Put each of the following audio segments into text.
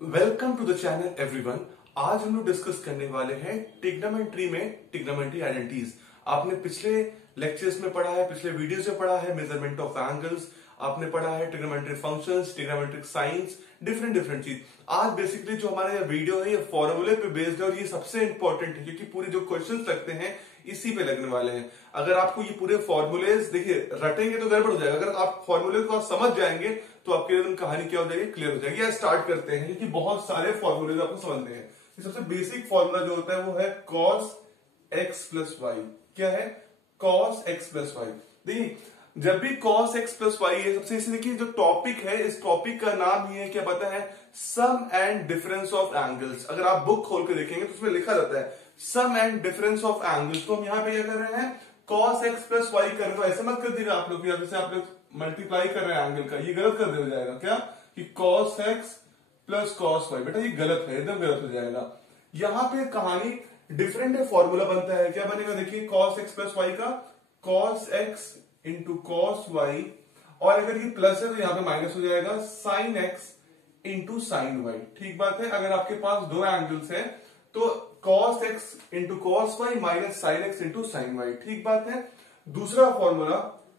Welcome to the channel everyone. आज हम लोग डिस्कस करने वाले हैं ट्रिग्नोमेट्री में ट्रिग्नोमेट्री आइडेंटिटीज। आपने पिछले लेक्चर्स में पढ़ा है, पिछले वीडियोस में पढ़ा है मेजरमेंट ऑफ एंगल्स, आपने पढ़ा है trigonometric functions, trigonometric science, different चीज। आज बेसिकली जो हमारा ये वीडियो है ये फॉर्मूले पे बेस्ड है और ये सबसे इंपॉर्टेंट है क्योंकि पूरे जो क्वेश्चंस लगते हैं इसी पे लगने वाले हैं। अगर आपको ये पूरे फॉर्मूलेज देखिए रटेंगे तो गड़बड़ हो जाएगा, अगर आप फॉर्मूले को समझ जाएंगे तो आपके लिए कहानी क्या हो जाएगी, क्लियर हो जाएगी। या स्टार्ट करते हैं क्योंकि बहुत सारे फॉर्मूलेज आपको समझने हैं। सबसे बेसिक फॉर्मूला जो होता है वो है cos x प्लस वाई। क्या है? cos x plus y. देखिए जब भी cos x प्लस वाई है, सबसे इसे देखिए जो टॉपिक है, इस टॉपिक का नाम ही है, क्या पता है, सम एंड डिफरेंस ऑफ एंगल्स। अगर आप बुक खोल के देखेंगे तो उसमें लिखा रहता है सम एंड डिफरेंस ऑफ एंगल्स। तो हम यहाँ पे क्या कर रहे हैं, cos x प्लस वाई कर रहे हैं। तो ऐसे मत कर दीजिए आप लोग, जैसे आप लोग मल्टीप्लाई कर रहे हैं एंगल का, ये गलत कर दिया जाएगा। क्या कि cos x plus cos y, बेटा ये गलत है, एकदम गलत हो जाएगा। यहाँ पे कहानी डिफरेंट है, फॉर्मूला बनता है। क्या बनेगा देखिए, cos x प्लस वाई का cos x into cos y, और अगर ये प्लस है तो यहाँ पे माइनस हो जाएगा sin x into sine y। ठीक बात है। अगर आपके पास दो एंगल्स है तो cos x into cos y minus sin x into sine y। ठीक बात है। दूसरा formula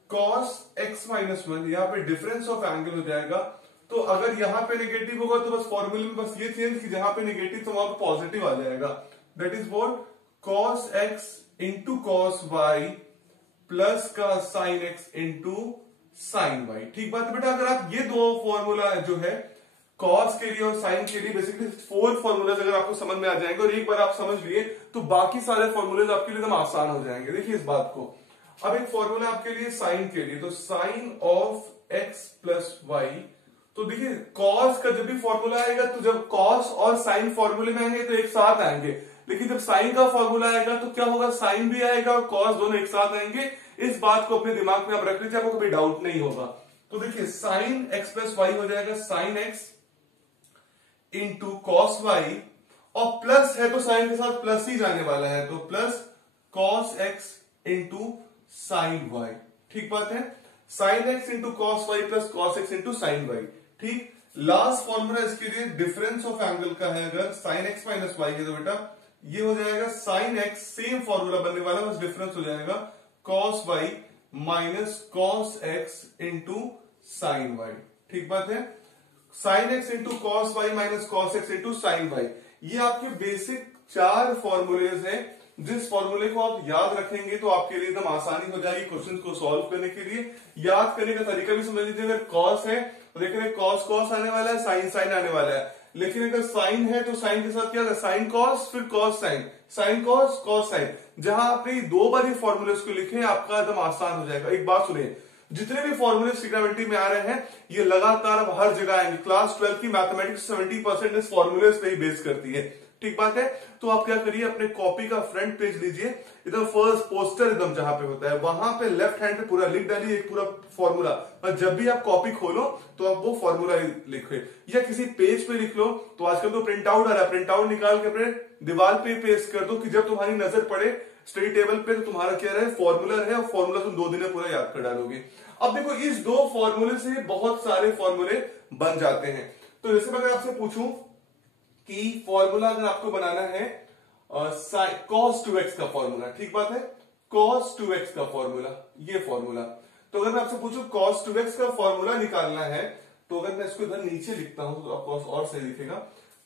cos x minus one, यहाँ पे डिफरेंस ऑफ एंगल हो जाएगा। तो अगर यहाँ पे नेगेटिव होगा तो बस फॉर्मूले में बस ये चेंज कि जहां पे नेगेटिव तो वहां पे पॉजिटिव आ जाएगा। That is what cos x into cos y plus का sin x into sine y। ठीक बात है बेटा। अगर आप ये दो फॉर्मूला जो है cos के लिए और sin के लिए, बेसिकली 4 फॉर्मूलाज अगर आपको समझ में आ जाएंगे और एक बार आप समझ लिए तो बाकी सारे फॉर्मूलेज आपके लिए एकदम आसान हो जाएंगे। देखिए इस बात को। अब एक फॉर्मूला आपके लिए साइन के लिए, तो sine of x plus y. तो देखिए cos का जब भी फॉर्मूला आएगा तो जब cos और साइन फॉर्मूले में आएंगे तो एक साथ आएंगे, लेकिन जब साइन का फॉर्मूला आएगा तो क्या होगा, साइन भी आएगा और cos दोनों एक साथ आएंगे। इस बात को अपने दिमाग में आप रख लीजिए, आपको कभी डाउट नहीं होगा। तो देखिए साइन x प्लस वाई हो जाएगा sine x into cos y, और प्लस है तो साइन के साथ प्लस ही जाने वाला है, तो plus cos x into sine y। ठीक बात है। Sine x into cos y plus cos x into sine y। ठीक। लास्ट फॉर्मूला इसके लिए डिफरेंस ऑफ एंगल का है। अगर साइन x माइनस वाई है तो बेटा ये हो जाएगा साइन x, सेम फॉर्मूला बनने वाला, बस डिफरेंस हो जाएगा cos y minus cos x into sine y। ठीक बात है। Sine x into cos y minus cos x into sine y, ये आपके बेसिक 4 फॉर्मूलेज हैं। जिस फॉर्मूले को आप याद रखेंगे तो आपके लिए एकदम आसानी हो जाएगी क्वेश्चन को सॉल्व करने के लिए। याद करने का तरीका भी समझ लीजिए। अगर cos है तो देख रहे cos cos आने वाला है, साइन साइन आने वाला है, लेकिन अगर साइन है तो साइन के साथ क्या है, साइन cos फिर cos sine, sine cos cos sine. जहां आपने 2 बार ये फॉर्मूले को लिखे आपका एकदम आसान हो जाएगा। एक बात सुनिए, जितने भी फॉर्मूले ट्रिग्नोमेट्री में आ रहे हैं ये लगातार अब हर जगह आएंगे। क्लास 12 की मैथमेटिक्स 70% इस फॉर्मूले पे ही बेस करती है। ठीक बात है। तो आप क्या करिए, अपने कॉपी का फ्रंट पेज लीजिए, एकदम फर्स्ट पोस्टर एकदम जहां पे होता है वहां पे लेफ्ट हैंड पे पूरा लिख डालिए एक पूरा फॉर्मूला, और जब भी आप कॉपी खोलो तो आप वो फॉर्मूला लिखे या किसी पेज पे लिख लो। तो आजकल तो प्रिंट आउट आ रहा है, प्रिंट आउट निकाल के अपने दीवार पे पेस्ट कर दो कि जब तुम्हारी नजर पड़े स्टडी टेबल पे तो तुम्हारा क्या रहे, फॉर्मूला है, और फॉर्मूला तुम 2 दिन में पूरा याद कर डालोगे। अब देखो इस 2 फॉर्मूले से बहुत सारे फॉर्मूले बन जाते हैं। तो जैसे मैं अगर आपसे पूछूं कि फॉर्मूला अगर आपको बनाना है cos 2x का फॉर्मूला, ठीक बात है, cos 2x का फॉर्मूला, ये फॉर्मूला। तो अगर मैं आपसे पूछूं cos 2x का फॉर्मूला निकालना है, तो अगर मैं इसको इधर नीचे लिखता हूं तो आपको और सही दिखेगा।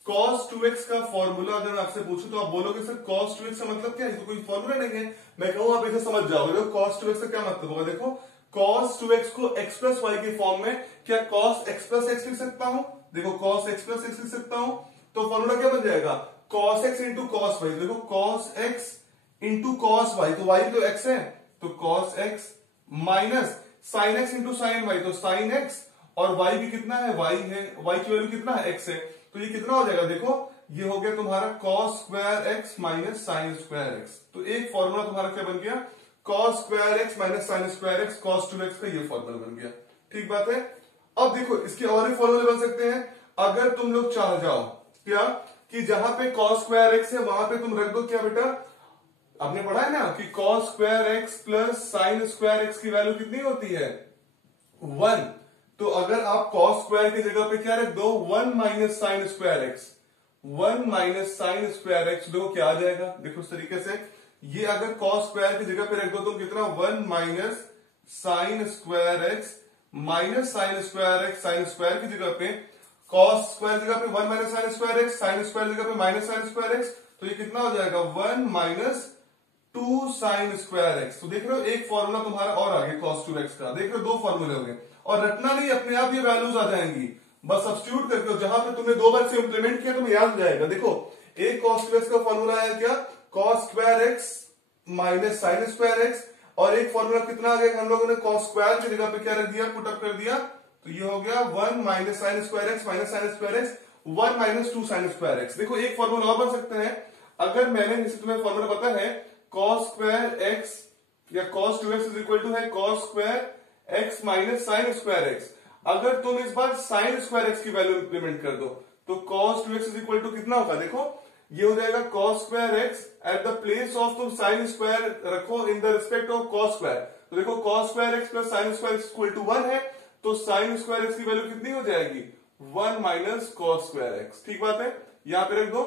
cos 2x का फॉर्मूला अगर मैं आपसे पूछूं तो आप बोलोगे सर cos 2x का मतलब क्या है, तो कोई फॉर्मूला नहीं है। मैं कहूं आप इसे समझ जाओगे। cos 2x का क्या मतलब होगा, देखो cos 2x को x प्लस वाई के फॉर्म में क्या cos x प्लस x लिख सकता हूं, देखो cos x प्लस x लिख सकता हूं। तो फॉर्मूला क्या बन जाएगा, cos x into cos y। देखो cos x into cos y, तो y तो x है तो cos x minus sin x into sin y, तो sin x, और y भी कितना है, y है, y की वैल्यू कितना है, x है। तो ये कितना हो जाएगा, देखो ये हो गया तुम्हारा cos square x minus sin square x। तो एक फॉर्मूला तुम्हारा क्या बन गया, cos square x minus sin square x, cos 2x का ये फॉर्मूला बन गया। ठीक बात है। अब देखो इसके और भी फॉर्मूले बन सकते हैं। अगर तुम लोग चाह जाओ क्या कि जहां पे cos स्क्वायर x है वहां पे तुम रख दो क्या बेटा, आपने पढ़ा है ना कि cos square x plus sin square x की वैल्यू कितनी होती है, 1। तो अगर आप कॉस स्क्वायर की जगह पे क्या रख दो, 1 minus sine square x, 1 minus sine square x, देखो क्या आ जाएगा, देखो इस तरीके से, ये अगर कॉस स्क्वायर की जगह पे रख दो तो कितना, 1 minus sine square x minus sine square x, sine square की जगह पे कॉस स्क्वायर जगह पे 1 minus sine square x, sine square जगह पे माइनस साइन स्क्वायर एक्स, तो ये कितना हो जाएगा, 1 माइनस 2 साइन स्क्वायर एक्स। तो देख रहे हो एक फॉर्मूला तुम्हारा और आ गया cos 2x का, देख रहे हो 2 फॉर्मूले हो गए, और रटना नहीं, अपने आप ये वैल्यूज आ जाएंगी, बस सब्स्टिट्यूट करके, जहां पे तुमने 2 बार से इंप्लीमेंट किया तुम्हें याद जाएगा। देखो एक cos 2x का फॉर्मूला है क्या, cos square x minus sine square x, और एक फॉर्मूला कितना आ गया, हम लोगों ने cos स्क्वायर की जगह पे क्या रख दिया, पुट अप कर दिया, तो ये हो गया 1 minus sine square x minus sine square x 1 minus 2 sign square x. देखो एक फॉर्मूला और बन सकता है, अगर मैंने, जैसे तुम्हें फॉर्मूला पता है cos स्क्वायर एक्स या cos 2x is equal to है cos square x minus sine square x, अगर तुम इस बार साइन स्क्वायर एक्स की वैल्यू इंप्लीमेंट कर दो तो cos 2x is equal to कितना होगा, देखो ये हो जाएगा cos square x at the place of तुम साइन स्क्वायर रखो in the respect of cos square, तो देखो cos square x plus sine square x equal to 1 है, तो साइन स्क्वायर एक्स की वैल्यू कितनी हो जाएगी, 1 माइनस cos स्क्वायर एक्स। ठीक बात है, यहां पे रख दो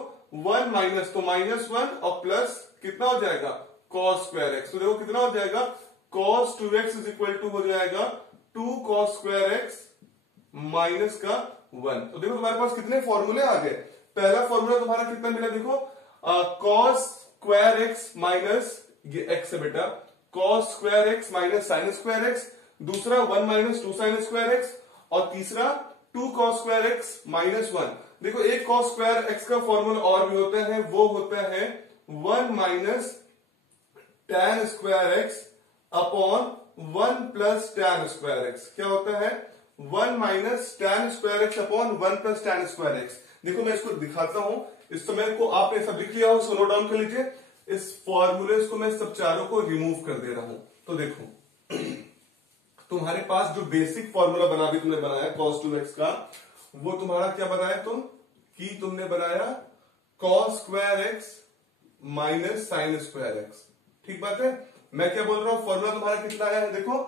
1 माइनस, तो -1 और प्लस कितना हो जाएगा cos स्क्वायर एक्स, तो देखो कितना हो जाएगा cos 2x is equal to हो जाएगा 2 cos स्क्वायर एक्स माइनस का 1। तो देखो तुम्हारे पास कितने फॉर्मूले आ गए, पहला फॉर्मूला तुम्हारा कितना मिला, देखो cos स्क्वायर एक्स माइनस ये x है बेटा, cos square x minus sine square x, दूसरा 1 माइनस 2 साइन स्क्वायर एक्स, और तीसरा 2 cos स्क्वायर एक्स माइनस 1। देखो एक cos स्क्वायर एक्स का फॉर्मूला और भी होता है, वो होता है 1 minus tan square x upon 1 plus tan square x. क्या होता है, 1 minus tan square x upon 1 plus tan square x. देखो मैं इसको दिखाता हूं, इस समय को आपने सब लिख लिया हो, इसको नोट डाउन कर लीजिए, इस फॉर्मूले को मैं सब चारों को रिमूव कर दे रहा हूं। तो देखो तुम्हारे पास जो बेसिक फॉर्मूला बना भी तुमने बनाया cos 2x का, वो तुम्हारा क्या बनाया तुम, कि तुमने बनाया cos square x minus sine square x. ठीक बात है, मैं क्या बोल रहा हूं, फॉर्मूला तुम्हारा कितना है, देखो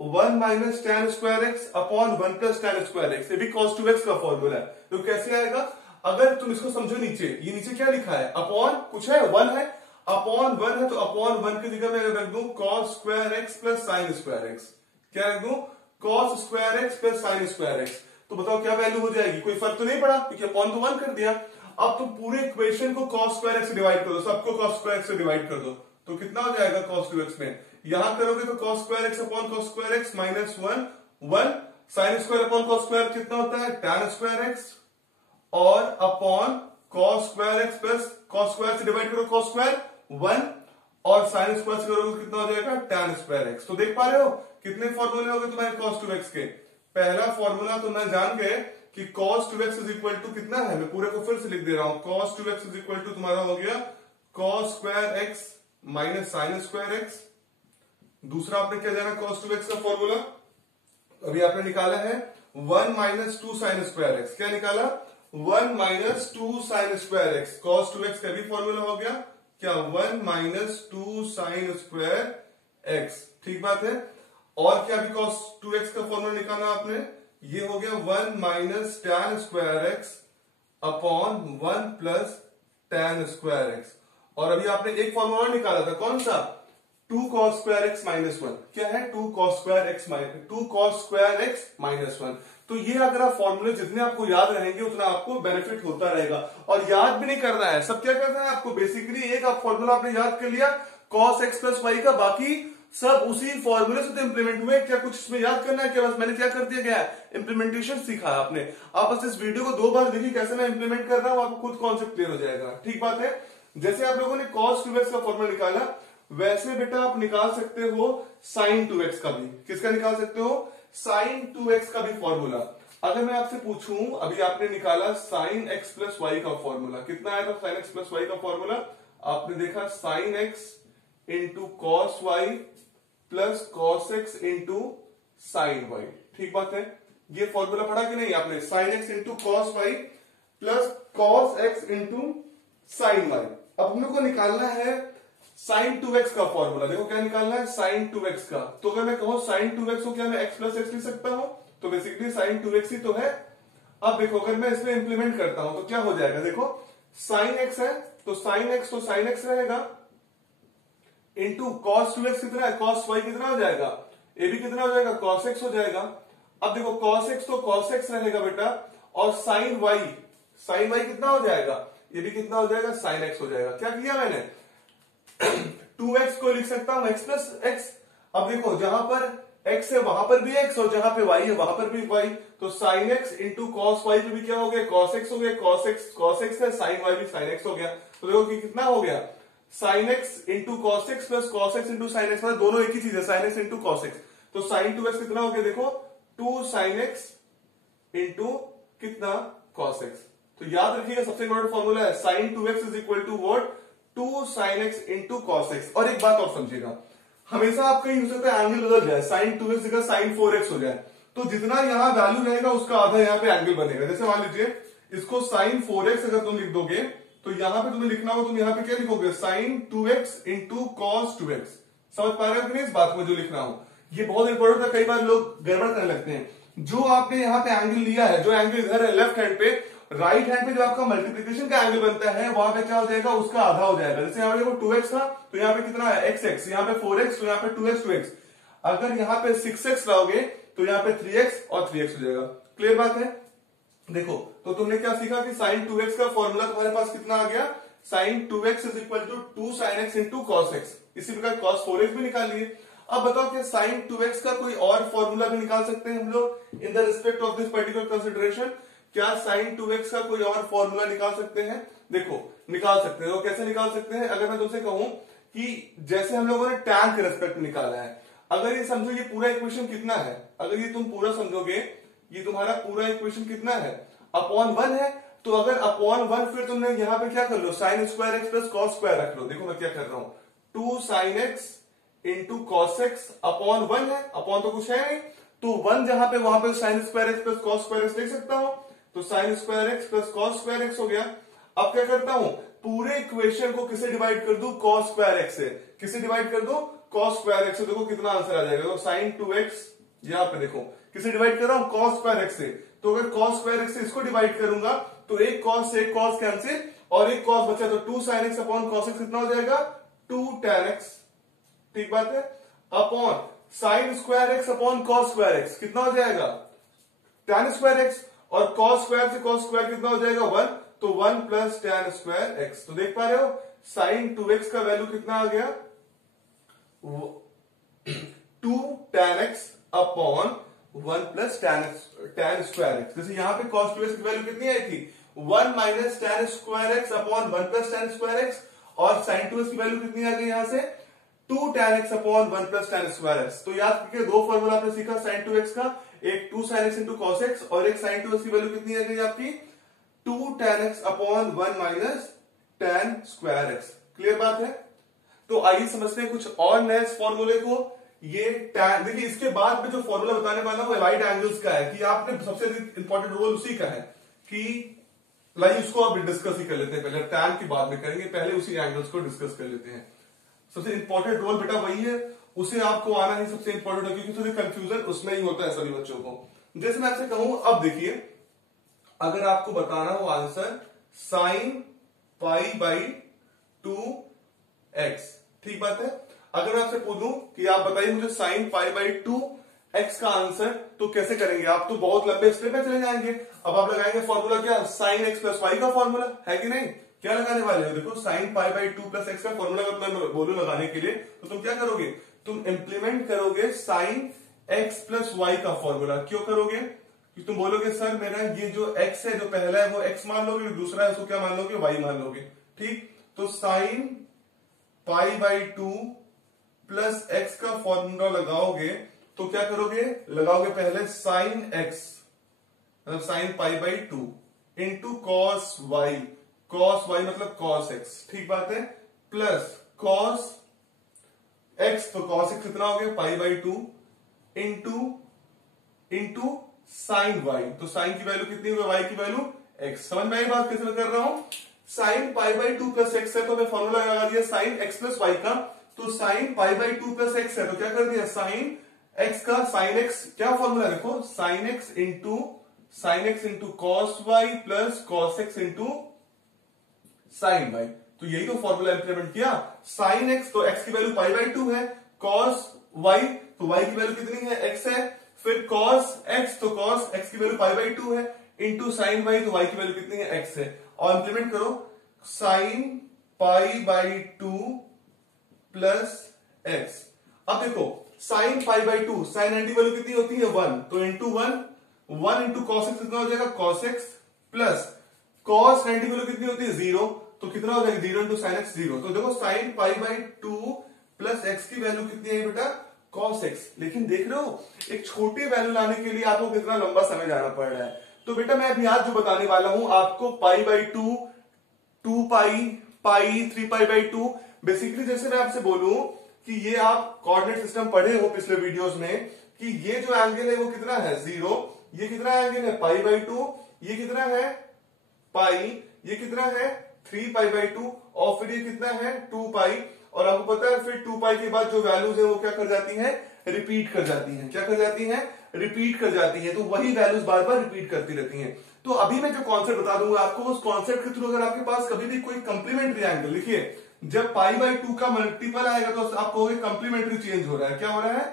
1 minus tan square x upon 1 plus tan square x, ये भी cos 2x का फॉर्मूला है। तो कैसे आएगा, अगर तुम इसको समझो, नीचे ये नीचे क्या लिखा है, अपॉन कुछ है 1 है, अपॉन 1 है, तो अपॉन 1 की जगह मैं रख दूं cos square x plus sine square x. क्या रख दूं, cos square x plus sine square x. तो बताओ क्या वैल्यू हो जाएगी, कोई फर्क तो नहीं पड़ा क्योंकि अपॉन तो 1 कर दिया। अब तुम पूरे इक्वेशन को cos स्क्वायर एक्स से डिवाइड कर दो, सबको cos स्क्वायर एक्स से डिवाइड कर दो, तो कितना हो जाएगा cos 2x में, यहां करोगे तो cos square x upon cos square x minus 1 sine square upon cos square कितना होता है tan स्क्वायर एक्स, और upon cos square x plus cos square से डिवाइड करो cos स्क्वायर 1, और साइन स्क्वायर से करोगे कितना हो जाएगा tan स्क्वायर एक्स। तो देख पा रहे हो कितने फॉर्मूले हो गए तुम्हारे cos 2x के। पहला फॉर्मूला तो मैं जान गए कि cos 2x is equal to कितना है, मैं पूरे को फिर से लिख दे रहा हूं, cos 2x is equal to तुम्हारा हो गया cos square x minus sine square x. दूसरा आपने क्या जाना cos 2x का फॉर्मूला, अभी आपने निकाला है 1 माइनस 2 साइन स्क्वायर एक्स। क्या निकाला, 1 minus 2 sign square x, cos 2x का भी फॉर्मूला हो गया क्या, 1 माइनस 2 साइन स्क्वायर एक्स। ठीक बात है, और क्या भी cos 2x का फॉर्मूला निकाला आपने, ये हो गया 1 minus tan square x upon 1 plus tan square x. और अभी आपने एक फॉर्मूला निकाला था, कौन सा, 2 cos स्क्वायर एक्स माइनस 1। क्या है, 2 cos स्क्वायर एक्स माइनस 1। तो ये अगर आप फॉर्मूले जितने आपको याद रहेंगे उतना आपको बेनिफिट होता रहेगा, और याद भी नहीं करना है, सब क्या करना है आपको, बेसिकली एक आप फॉर्मूला आपने याद कर लिया cos x प्लस वाई का, बाकी सब उसी फॉर्मूले से तो इंप्लीमेंट हुए। क्या कुछ इसमें याद करना है, क्या बस मैंने क्या कर दिया गया है, इंप्लीमेंटेशन सीखा है आपने। आप बस इस वीडियो को 2 बार देखिए कैसे मैं इंप्लीमेंट कर रहा हूं, आपको खुद कॉन्सेप्ट क्लियर हो जाएगा। ठीक बात है, जैसे आप लोगों ने cos 2x का फॉर्मूला निकाला, वैसे बेटा आप निकाल सकते हो sin 2x का भी। किसका निकाल सकते हो, sin 2x का भी फॉर्मूला। अगर मैं आपसे पूछूं, अभी आपने निकाला sin x प्लस वाई का फॉर्मूला, कितना आया था sin x प्लस वाई का फॉर्मूला, आपने देखा sin x into cos y plus cos x into sin y। ठीक बात है, ये फॉर्मूला पढ़ा कि नहीं आपने, sin x into cos y plus cos x into sin y। अब हम लोग को निकालना है sin 2x का फॉर्मूला। देखो क्या निकालना है, sin 2x का। तो अगर मैं कहूं sin 2x को क्या मैं x प्लस एक्स लिख सकता हूं, तो बेसिकली साइन 2x ही तो है। अब देखो अगर मैं इसमें इंप्लीमेंट करता हूं तो क्या हो जाएगा, देखो साइन x है तो साइन x रहेगा इंटू कॉस 2x कितना है, कॉस y कितना हो जाएगा, ये भी कितना हो जाएगा, कॉस x हो जाएगा। अब देखो cos x तो cos x रहेगा बेटा, और साइन y कितना हो जाएगा, ये भी कितना हो जाएगा, साइन x हो जाएगा। क्या किया मैंने 2x को लिख सकता हूं x प्लस x। अब देखो जहां पर x है वहां पर भी x और जहां पे y है वहां पर भी y, तो sine x into cos y पे भी क्या हो गया, cos x हो गया, cos x है, साइन y भी साइन x हो गया। तो देखो कि कितना हो गया, sine x into cos x plus cos x into sine x, मतलब दोनों एक ही चीज है, sine x into cos x. तो साइन 2x कितना हो गया, देखो 2 साइन एक्स इंटू कितना कॉस एक्स। तो याद रखिएगा सबसे इंपॉर्टेंट फॉर्मूला है sine 2x is equal to what, 2 sine x into cos x. और एक बात और समझिएगा, हमेशा आपका यूज होता है एंगल बदल जाए, साइन 2x जगह साइन 4x हो जाए, तो जितना यहां वैल्यू रहेगा उसका आधा यहां पे एंगल बनेगा। जैसे मान लीजिए इसको साइन 4x अगर तुम लिख दोगे तो यहां पे तुम्हें लिखना हो, तुम यहां पे क्या लिखोगे, sign 2x into cos 2x। समझ पा रहे हो कि नहीं इस बात को जो लिखना हो, ये बहुत इंपॉर्टेंट है। कई बार लोग गड़बड़ करने लगते हैं। जो आपने यहाँ पे एंगल लिया है, जो एंगल इधर है लेफ्ट हैंड पे, राइट हैंड पे जो आपका मल्टीप्लीकेशन का एंगल बनता है वहां पे क्या हो जाएगा, उसका आधा हो जाएगा। जैसे यहाँ पे देखो 2x था तो यहाँ पे कितना है x, यहाँ पे 4x तो यहाँ पे 2x। अगर यहाँ पे 6x लाओगे तो यहाँ पे 3x और 3x हो जाएगा। क्लियर बात है। देखो तो तुमने क्या सीखा कि साइन 2x का फॉर्मूला तुम्हारे पास कितना आ गया, sine 2x is equal to 2 sine x into cos x. इसी प्रकार कॉस 4x भी निकाल लिए। अब बताओ कि साइन 2x का कोई और फॉर्मूला भी निकाल सकते हैं हम लोग इन the respect of this particular consideration. क्या साइन 2x का कोई और फॉर्मूला निकाल सकते हैं, देखो निकाल सकते हैं। तो कैसे निकाल सकते हैं, अगर मैं तुमसे कहूं कि जैसे हम लोगों ने टैन के रेस्पेक्ट में निकाला है, अगर ये समझो ये पूरा इक्वेशन कितना है, अगर ये तुम पूरा समझोगे, ये तुम्हारा पूरा इक्वेशन कितना है, अपॉन 1 है। तो अगर अपॉन 1 फिर तुमने यहां पे क्या कर लो, sine square x plus cos square रख लो। देखो मैं क्या कर रहा हूं, 2 sine x into cos x upon 1 है, अपॉन तो कुछ है नहीं, तो 1 जहां पे वहां पे sign square x plus cos square x लिख सकता हूं। तो sine square x plus cos square x हो गया। अब क्या करता हूं, पूरे इक्वेशन को किसे डिवाइड कर दूं, कॉस स्क्वायर एक्स से। किसे डिवाइड कर दो, कॉस स्क्वायर एक्स से। देखो कितना आंसर आ जाएगा, तो साइन 2x यहां पे देखो किसे डिवाइड कर रहा हूं, कॉस स्क्वायर एक्स से। तो अगर कॉस स्क्वायर एक्स से इसको डिवाइड करूंगा तो एक कॉस से एक कॉस कैंसिल और एक कॉस बचा, तो 2 sine x upon cos x कितना हो जाएगा, 2 tan x। ठीक बात है। Upon sine square x upon cos square x कितना हो जाएगा, tan स्क्वायर एक्स, और कॉस स्क्वायर से कॉस स्क्वायर कितना हो जाएगा 1, तो 1 प्लस tan स्क्वायर एक्स। तो देख पा रहे हो साइन 2x का वैल्यू कितना आ गया, 2 tan x upon 1 plus tan square x. जैसे यहां पे cos 2x की वैल्यू कितनी आई थी, 1 minus tan square x upon 1 plus tan square x, और sin 2x की वैल्यू कितनी आ गई यहां से 2 tan x upon 1 plus tan square x. तो याद रखिए दो फॉर्मूला आपने सीखा sin 2x का, एक 2 sin x into cos x, और एक sin 2x की वैल्यू कितनी आ गई आपकी 2 tan x upon 1 minus tan square x. Clear बात है। तो आइए समझते हैं कुछ और नए फॉर्मूले को। ये tan, देखिए इसके बाद में जो फॉर्मूला बताने वाला वो राइट एंगल्स का है, कि आपने सबसे इंपॉर्टेंट रोल उसी का है, कि लाइए उसको अब डिस्कस ही कर लेते हैं। पहले tan की बाद में करेंगे, पहले उसी एंगल्स को डिस्कस कर लेते हैं। सबसे इंपॉर्टेंट रोल बेटा वही है, उसे आपको आना ही सबसे इंपॉर्टेंट है, क्योंकि थोड़ी कंफ्यूजन उसमें ही होता है सभी बच्चों को। जैसे मैं आपसे कहूं, अब देखिए अगर आपको बताना हो answer sine pi by 2x, ठीक बात है। अगर मैं आपसे पूछूं कि आप बताइए मुझे साइन पाई बाई 2x का आंसर, तो कैसे करेंगे आप, तो बहुत लंबे स्टेप में चले जाएंगे। अब आप लगाएंगे फॉर्मूला क्या, साइन एक्स प्लस वाई का फॉर्मूला है कि नहीं, क्या लगाने वाले हो, देखो sine pi by 2 plus x का फॉर्मूला अगर मैं बोलूं लगाने के लिए, तो तुम क्या करोगे, तुम इंप्लीमेंट करोगे साइन एक्स प्लस वाई का फॉर्मूला। क्यों करोगे, कि तुम बोलोगे सर मेरा ये जो x है, जो पहला है वो x मान लोगे, दूसरा है उसको क्या मान लोगे, y मान लोगे। ठीक, तो sine pi by 2 plus x का फॉर्मूला लगाओगे तो क्या करोगे, लगाओगे पहले साइन x मतलब sign pi by 2 into cos y, cos y मतलब कॉस x, ठीक बात है, प्लस कॉस x, तो कॉस x कितना हो गया पाई बाई 2 इंटू साइन y, तो साइन की वैल्यू कितनी होगी, y की वैल्यू x। समझ में आई बात कैसे मैं कर रहा हूं, sign pi by 2 plus x है तो मैं फॉर्मूला लगा दिया साइन x प्लस वाई का, तो sine pi by 2 plus x है तो क्या कर दिया साइन एक्स का साइन एक्स क्या फॉर्मूला देखो, sine x into cos y plus cos x into sine y. तो यही तो फॉर्मूला इंप्लीमेंट किया। साइन एक्स तो एक्स की वैल्यू पाई बाई 2 है, कॉस वाई तो वाई की वैल्यू कितनी है, एक्स है, फिर कॉस एक्स तो कॉस एक्स की वैल्यू पाई बाई 2 है, इंटू साइन वाई तो वाई की वैल्यू कितनी है, एक्स है। और इंप्लीमेंट करो, sine pi by 2 plus x. अब देखो sine pi by 2, sine anti value कितनी होती है 1, तो इंटू 1 इंटू कॉस एक्स कितना हो जाएगा, cos x plus cos 90 value कितनी होती है 0, तो कितना हो जाएगा 0 इंटू साइन एक्स 0। तो देखो sine pi by 2 plus x की वैल्यू कितनी है बेटा, कॉस एक्स। लेकिन देख रहे हो एक छोटी वैल्यू लाने के लिए आपको कितना लंबा समय जाना पड़ रहा है। तो बेटा मैं अभी आज जो बताने वाला हूं आपको pi by 2, 2 pi 3 pi by 2, basically जैसे मैं आपसे बोलूं कि ये आप कोऑर्डिनेट सिस्टम पढ़े हो पिछले वीडियोस में कि ये जो एंगल है वो कितना है 0, ये कितना एंगल है पाई बाई 2, ये कितना है पाई, ये कितना है 3 पाई बाई 2 और फिर ये कितना है 2 पाई। और आपको पता है फिर 2 पाई के बाद जो वैल्यूज है वो क्या कर जाती हैं, रिपीट कर जाती हैं। क्या कर जाती हैं, रिपीट कर जाती हैं। तो वही वैल्यूज बार बार रिपीट करती रहती हैं। तो अभी मैं जो कॉन्सेप्ट बता दूंगा आपको, उस कॉन्सेप्ट के थ्रू अगर आपके पास कभी भी कोई कंप्लीमेंट्री एंगल, लिखिए जब पाई बाई 2 का मल्टीपल आएगा तो आप कहोगे कंप्लीमेंट्री चेंज हो रहा है। क्या हो रहा है,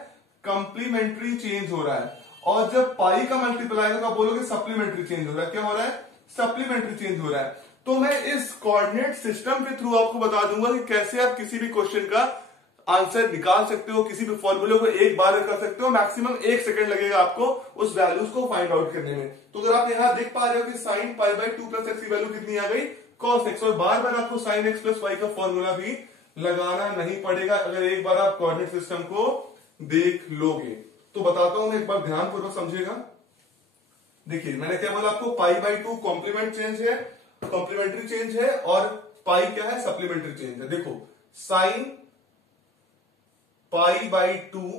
कंप्लीमेंट्री चेंज हो रहा है। और जब पाई का मल्टीपल आएगा तो आप बोलोगे सप्लीमेंट्री चेंज हो रहा है। क्या हो रहा है, सप्लीमेंट्री चेंज हो रहा है। तो मैं इस कोऑर्डिनेट सिस्टम के थ्रू आपको बता दूंगा कि कैसे आप किसी भी क्वेश्चन का आंसर निकाल सकते हो, किसी भी फॉर्मूले को एक बार में कर सकते हो, मैक्सिमम 1 सेकंड लगेगा आपको उस वैल्यूज को फाइंड आउट करने में। तो अगर आप यहां देख पा रहे हो कि sine pi by 2 plus x की वैल्यू कितनी आ गई, कॉस एक्स, और बार बार आपको साइन एक्स प्लस वाई का फॉर्मूला भी लगाना नहीं पड़ेगा अगर एक बार आप कोऑर्डिनेट सिस्टम को देख लोगे। तो बताता हूं मैं, एक बार ध्यानपूर्वक समझिएगा। देखिए मैंने क्या बोला आपको, पाई बाई 2 कॉम्प्लीमेंट चेंज है, कॉम्प्लीमेंट्री चेंज है, और पाई क्या है, सप्लीमेंट्री चेंज है। देखो sine pi by 2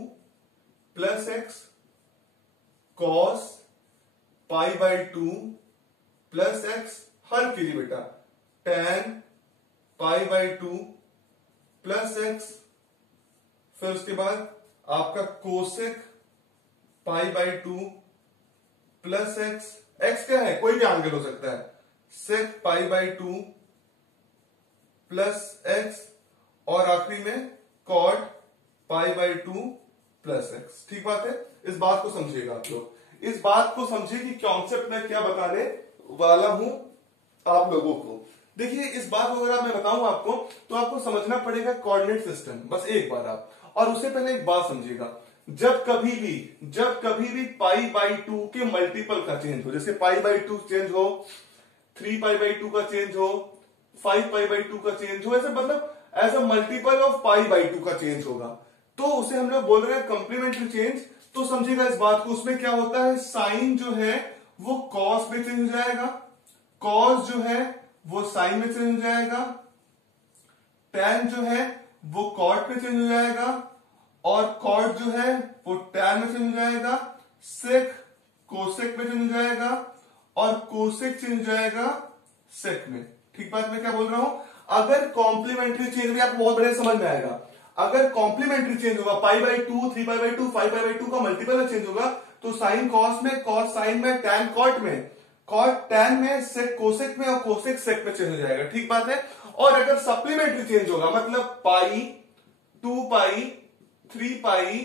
plus x, cos pi by 2 plus x, हर के लिए बेटा tan pi by 2 plus x, फिर उसके बाद आपका cosec pi by 2 plus x, x क्या है, कोई भी एंगल हो सकता है, sec pi by 2 plus x, और आखिरी में cot pi by 2 plus x. ठीक बात है, इस बात को समझिएगा आप लोग, इस बात को समझिए कि कॉन्सेप्ट में क्या बताने वाला हूं आप लोगों को। देखिए इस बात को अगर मैं बताऊं आपको तो आपको समझना पड़ेगा कोऑर्डिनेट सिस्टम, बस एक बार आप, और उससे पहले एक बात समझिएगा, जब कभी भी पाई बाई 2 के मल्टीपल का चेंज हो, जैसे पाई बाई 2 चेंज हो, 3 पाई बाई 2 का चेंज हो, 5 पाई बाई 2 का चेंज हो, ऐसे मतलब as a multiple of pi by 2 का चेंज होगा, तो उसे हम लोग बोल रहे हैं कंप्लीमेंट्री चेंज। तो समझिएगा इस बात को, उसमें क्या होता है, साइन जो है वो कॉस में चेंज हो जाएगा, कॉस जो है वो साइन में चेंज हो जाएगा, टैन जो है वो कॉट में चेंज हो जाएगा, और कॉट जो है वो टैन में चेंज हो जाएगा, सेक कोसेक में चेंज हो जाएगा, और कोसेक चेंज हो जाएगा सेक में। ठीक बात मैं क्या बोल रहा हूं, अगर कॉम्प्लीमेंट्री चेंज भी आपको बहुत बढ़िया समझ में आएगा। अगर कॉम्प्लीमेंट्री चेंज होगा, पाई by 2, 3 pi by 2, 5 pi by 2 का मल्टीपल में चेंज होगा, तो साइन कॉस में, कॉस साइन में, टैन कॉट में, कॉट टैन में, सेक कोसेक में, और कोसेक सेक में चेंज हो जाएगा। ठीक बात है। और अगर सप्लीमेंट्री चेंज होगा, मतलब पाई 2 पाई 3 पाई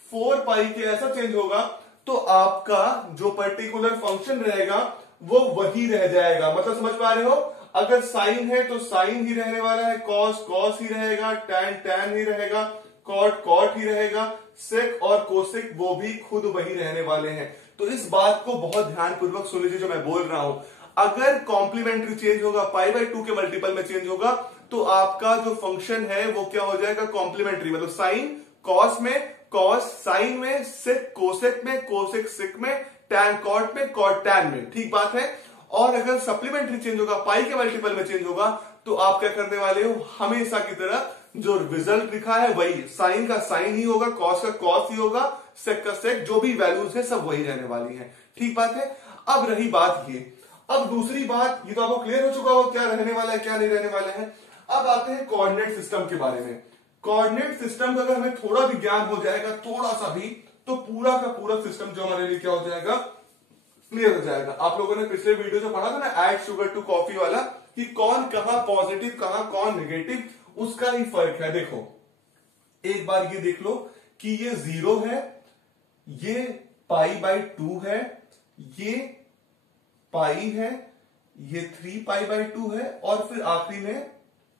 4 पाई के ऐसा चेंज होगा, तो आपका जो पर्टिकुलर फंक्शन रहेगा वो वही रह जाएगा। मतलब समझ पा रहे हो, अगर साइन है तो साइन ही रहने वाला है, कॉस कॉस ही रहेगा, टैन टैन ही रहेगा, कॉट कॉट ही रहेगा, सेक और कोसेक वो भी खुद वही रहने वाले हैं। तो इस बात को बहुत ध्यानपूर्वक सुन लीजिए जो मैं बोल रहा हूं। अगर कॉम्प्लीमेंट्री चेंज होगा, पाई बाई 2 के मल्टीपल में चेंज होगा, तो आपका जो फंक्शन है वो क्या हो जाएगा, कॉम्प्लीमेंट्री, मतलब साइन कॉस में, कॉस साइन में, सेक कोसेक में, कोसेक सेक में, टैन कॉट में, कॉट टैन में। ठीक बात है। और अगर सप्लीमेंट्री चेंज होगा, पाई के मल्टीपल में चेंज होगा, तो आप क्या करने वाले हो, हमेशा की तरह जो रिजल्ट लिखा है वही, साइन का साइन ही होगा, कॉस का कॉस ही होगा, सेक का सेक, जो भी वैल्यूज है सब वही रहने वाली है। ठीक बात है। अब रही बात ये, अब दूसरी बात, ये तो आपको क्लियर हो चुका हो क्या रहने वाला है क्या नहीं रहने वाला है। अब आते हैं कोऑर्डिनेट सिस्टम के बारे में। कोऑर्डिनेट सिस्टम का अगर हमें थोड़ा भी ज्ञान हो जाएगा, थोड़ा सा भी, तो पूरा का पूरा सिस्टम जो हमारे लिए क्या हो जाएगा, क्लियर हो जाएगा। आप लोगों ने पिछले वीडियो में पढ़ा था ना, ऐड शुगर टू कॉफी वाला, कि कौन कहां पॉजिटिव कहां कौन नेगेटिव, उसका ही फर्क है। देखो एक बार ये देख लो कि ये 0 है, ये π/2 है, ये पाई है, ये 3π/2 है, और फिर आखिरी में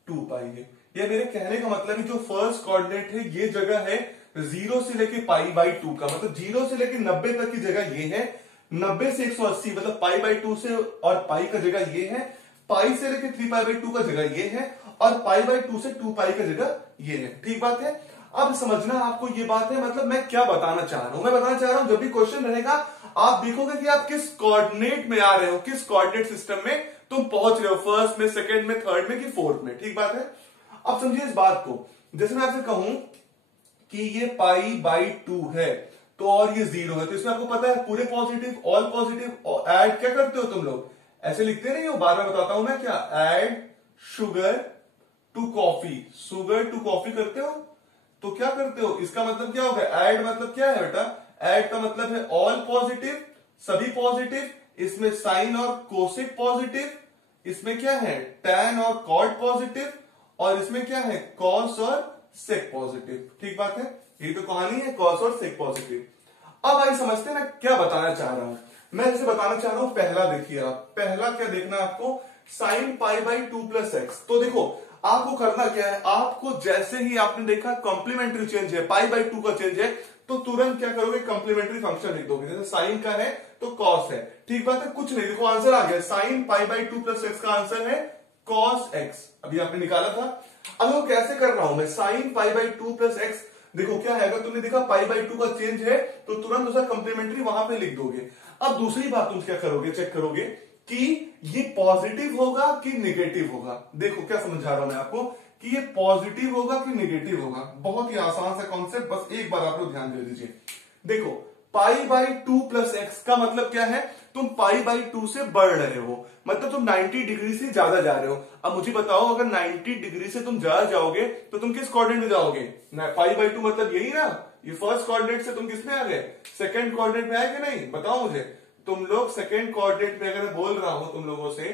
2π है। ये मेरे कहने का मतलब है जो फर्स्ट कोऑर्डिनेट है ये जगह है 0 से लेके π/2 का, मतलब 0 से लेके 90 तक की जगह ये है, 90 से 180 मतलब π/2 से और पाई का जगह ये है, पाई से लेके 3π/2 का जगह ये है, और π/2 से 2π का जगह ये है। ठीक बात है। अब समझना आपको ये बात है, मतलब मैं क्या बताना चाह रहा हूं, मैं बताना चाह रहा हूं जब भी क्वेश्चन रहेगा आप देखोगे कि आप किस कोऑर्डिनेट में आ रहे हो, किस कोऑर्डिनेट सिस्टम में तुम पहुंच रहे हो, फर्स्ट में, सेकंड में, थर्ड में कि फोर्थ में। ठीक बात है। अब समझिए इस बात को, जैसे मैं आपसे कहूं कि ये π/2 है तो और ये 0 है, तो इसमें आपको पता है पूरे पॉजिटिव, ऑल पॉजिटिव, ऐड क्या करते हो तुम लोग, ऐसे लिखते नहीं हो, बार बार बताता हूं मैं क्या, add sugar to coffee, sugar to coffee करते हो, तो क्या करते हो, इसका मतलब क्या होगा, ऐड मतलब क्या है बेटा, ऐड का मतलब है ऑल पॉजिटिव, सभी पॉजिटिव, इसमें साइन और कोसेक पॉजिटिव, इसमें क्या है टैन और कॉट पॉजिटिव, और इसमें क्या है कॉस और सेक पॉजिटिव। ठीक बात है, ये तो कहानी है कॉस और सेक पॉजिटिव। अब आइए समझते हैं मैं क्या बताना चाह रहा हूं। मैं जैसे बताना चाह रहा हूं, पहला देखिए आप, पहला क्या देखना है आपको, साइन π/2 + x। तो देखो आपको करना क्या है, आपको जैसे ही आपने देखा कॉम्प्लीमेंट्री चेंज है, π/2 का चेंज है, तो तुरंत क्या करोगे, कॉम्प्लीमेंट्री फंक्शन लिख दोगे। जैसे साइन का है तो कॉस है। ठीक बात है, कुछ नहीं, देखो आंसर आ गया, साइन π/2 + x का आंसर है कॉस x, अभी आपने निकाला था। अब वो कैसे कर रहा हूं मैं, साइन π/2 + x, देखो क्या है, अगर तुमने देखा π/2 का चेंज है तो तुरंत उसका कॉम्प्लीमेंट्री वहां पे लिख दोगे। अब दूसरी बात तुम क्या करोगे, चेक करोगे कि ये पॉजिटिव होगा कि नेगेटिव होगा। देखो क्या समझा रहा हूं मैं आपको, कि ये पॉजिटिव होगा कि नेगेटिव होगा। बहुत ही आसान सा कॉन्सेप्ट, बस एक बार आप लोग ध्यान दे दीजिए। देखो π/2 + x का मतलब क्या है, तुम π/2 से बढ़ रहे हो, मतलब तुम 90 डिग्री से ज्यादा जा रहे हो। अब मुझे बताओ, अगर 90 डिग्री से तुम ज्यादा जाओगे तो तुम किस कोऑर्डिनेट में जाओगे, π/2 मतलब यही ना, ये फर्स्ट कोऑर्डिनेट से तुम किस में आ गए, सेकंड कोऑर्डिनेट में आए कि नहीं, बताओ मुझे। तुम लोग सेकंड कोऑर्डिनेट में, अगर मैं बोल रहा हूं तुम लोगों से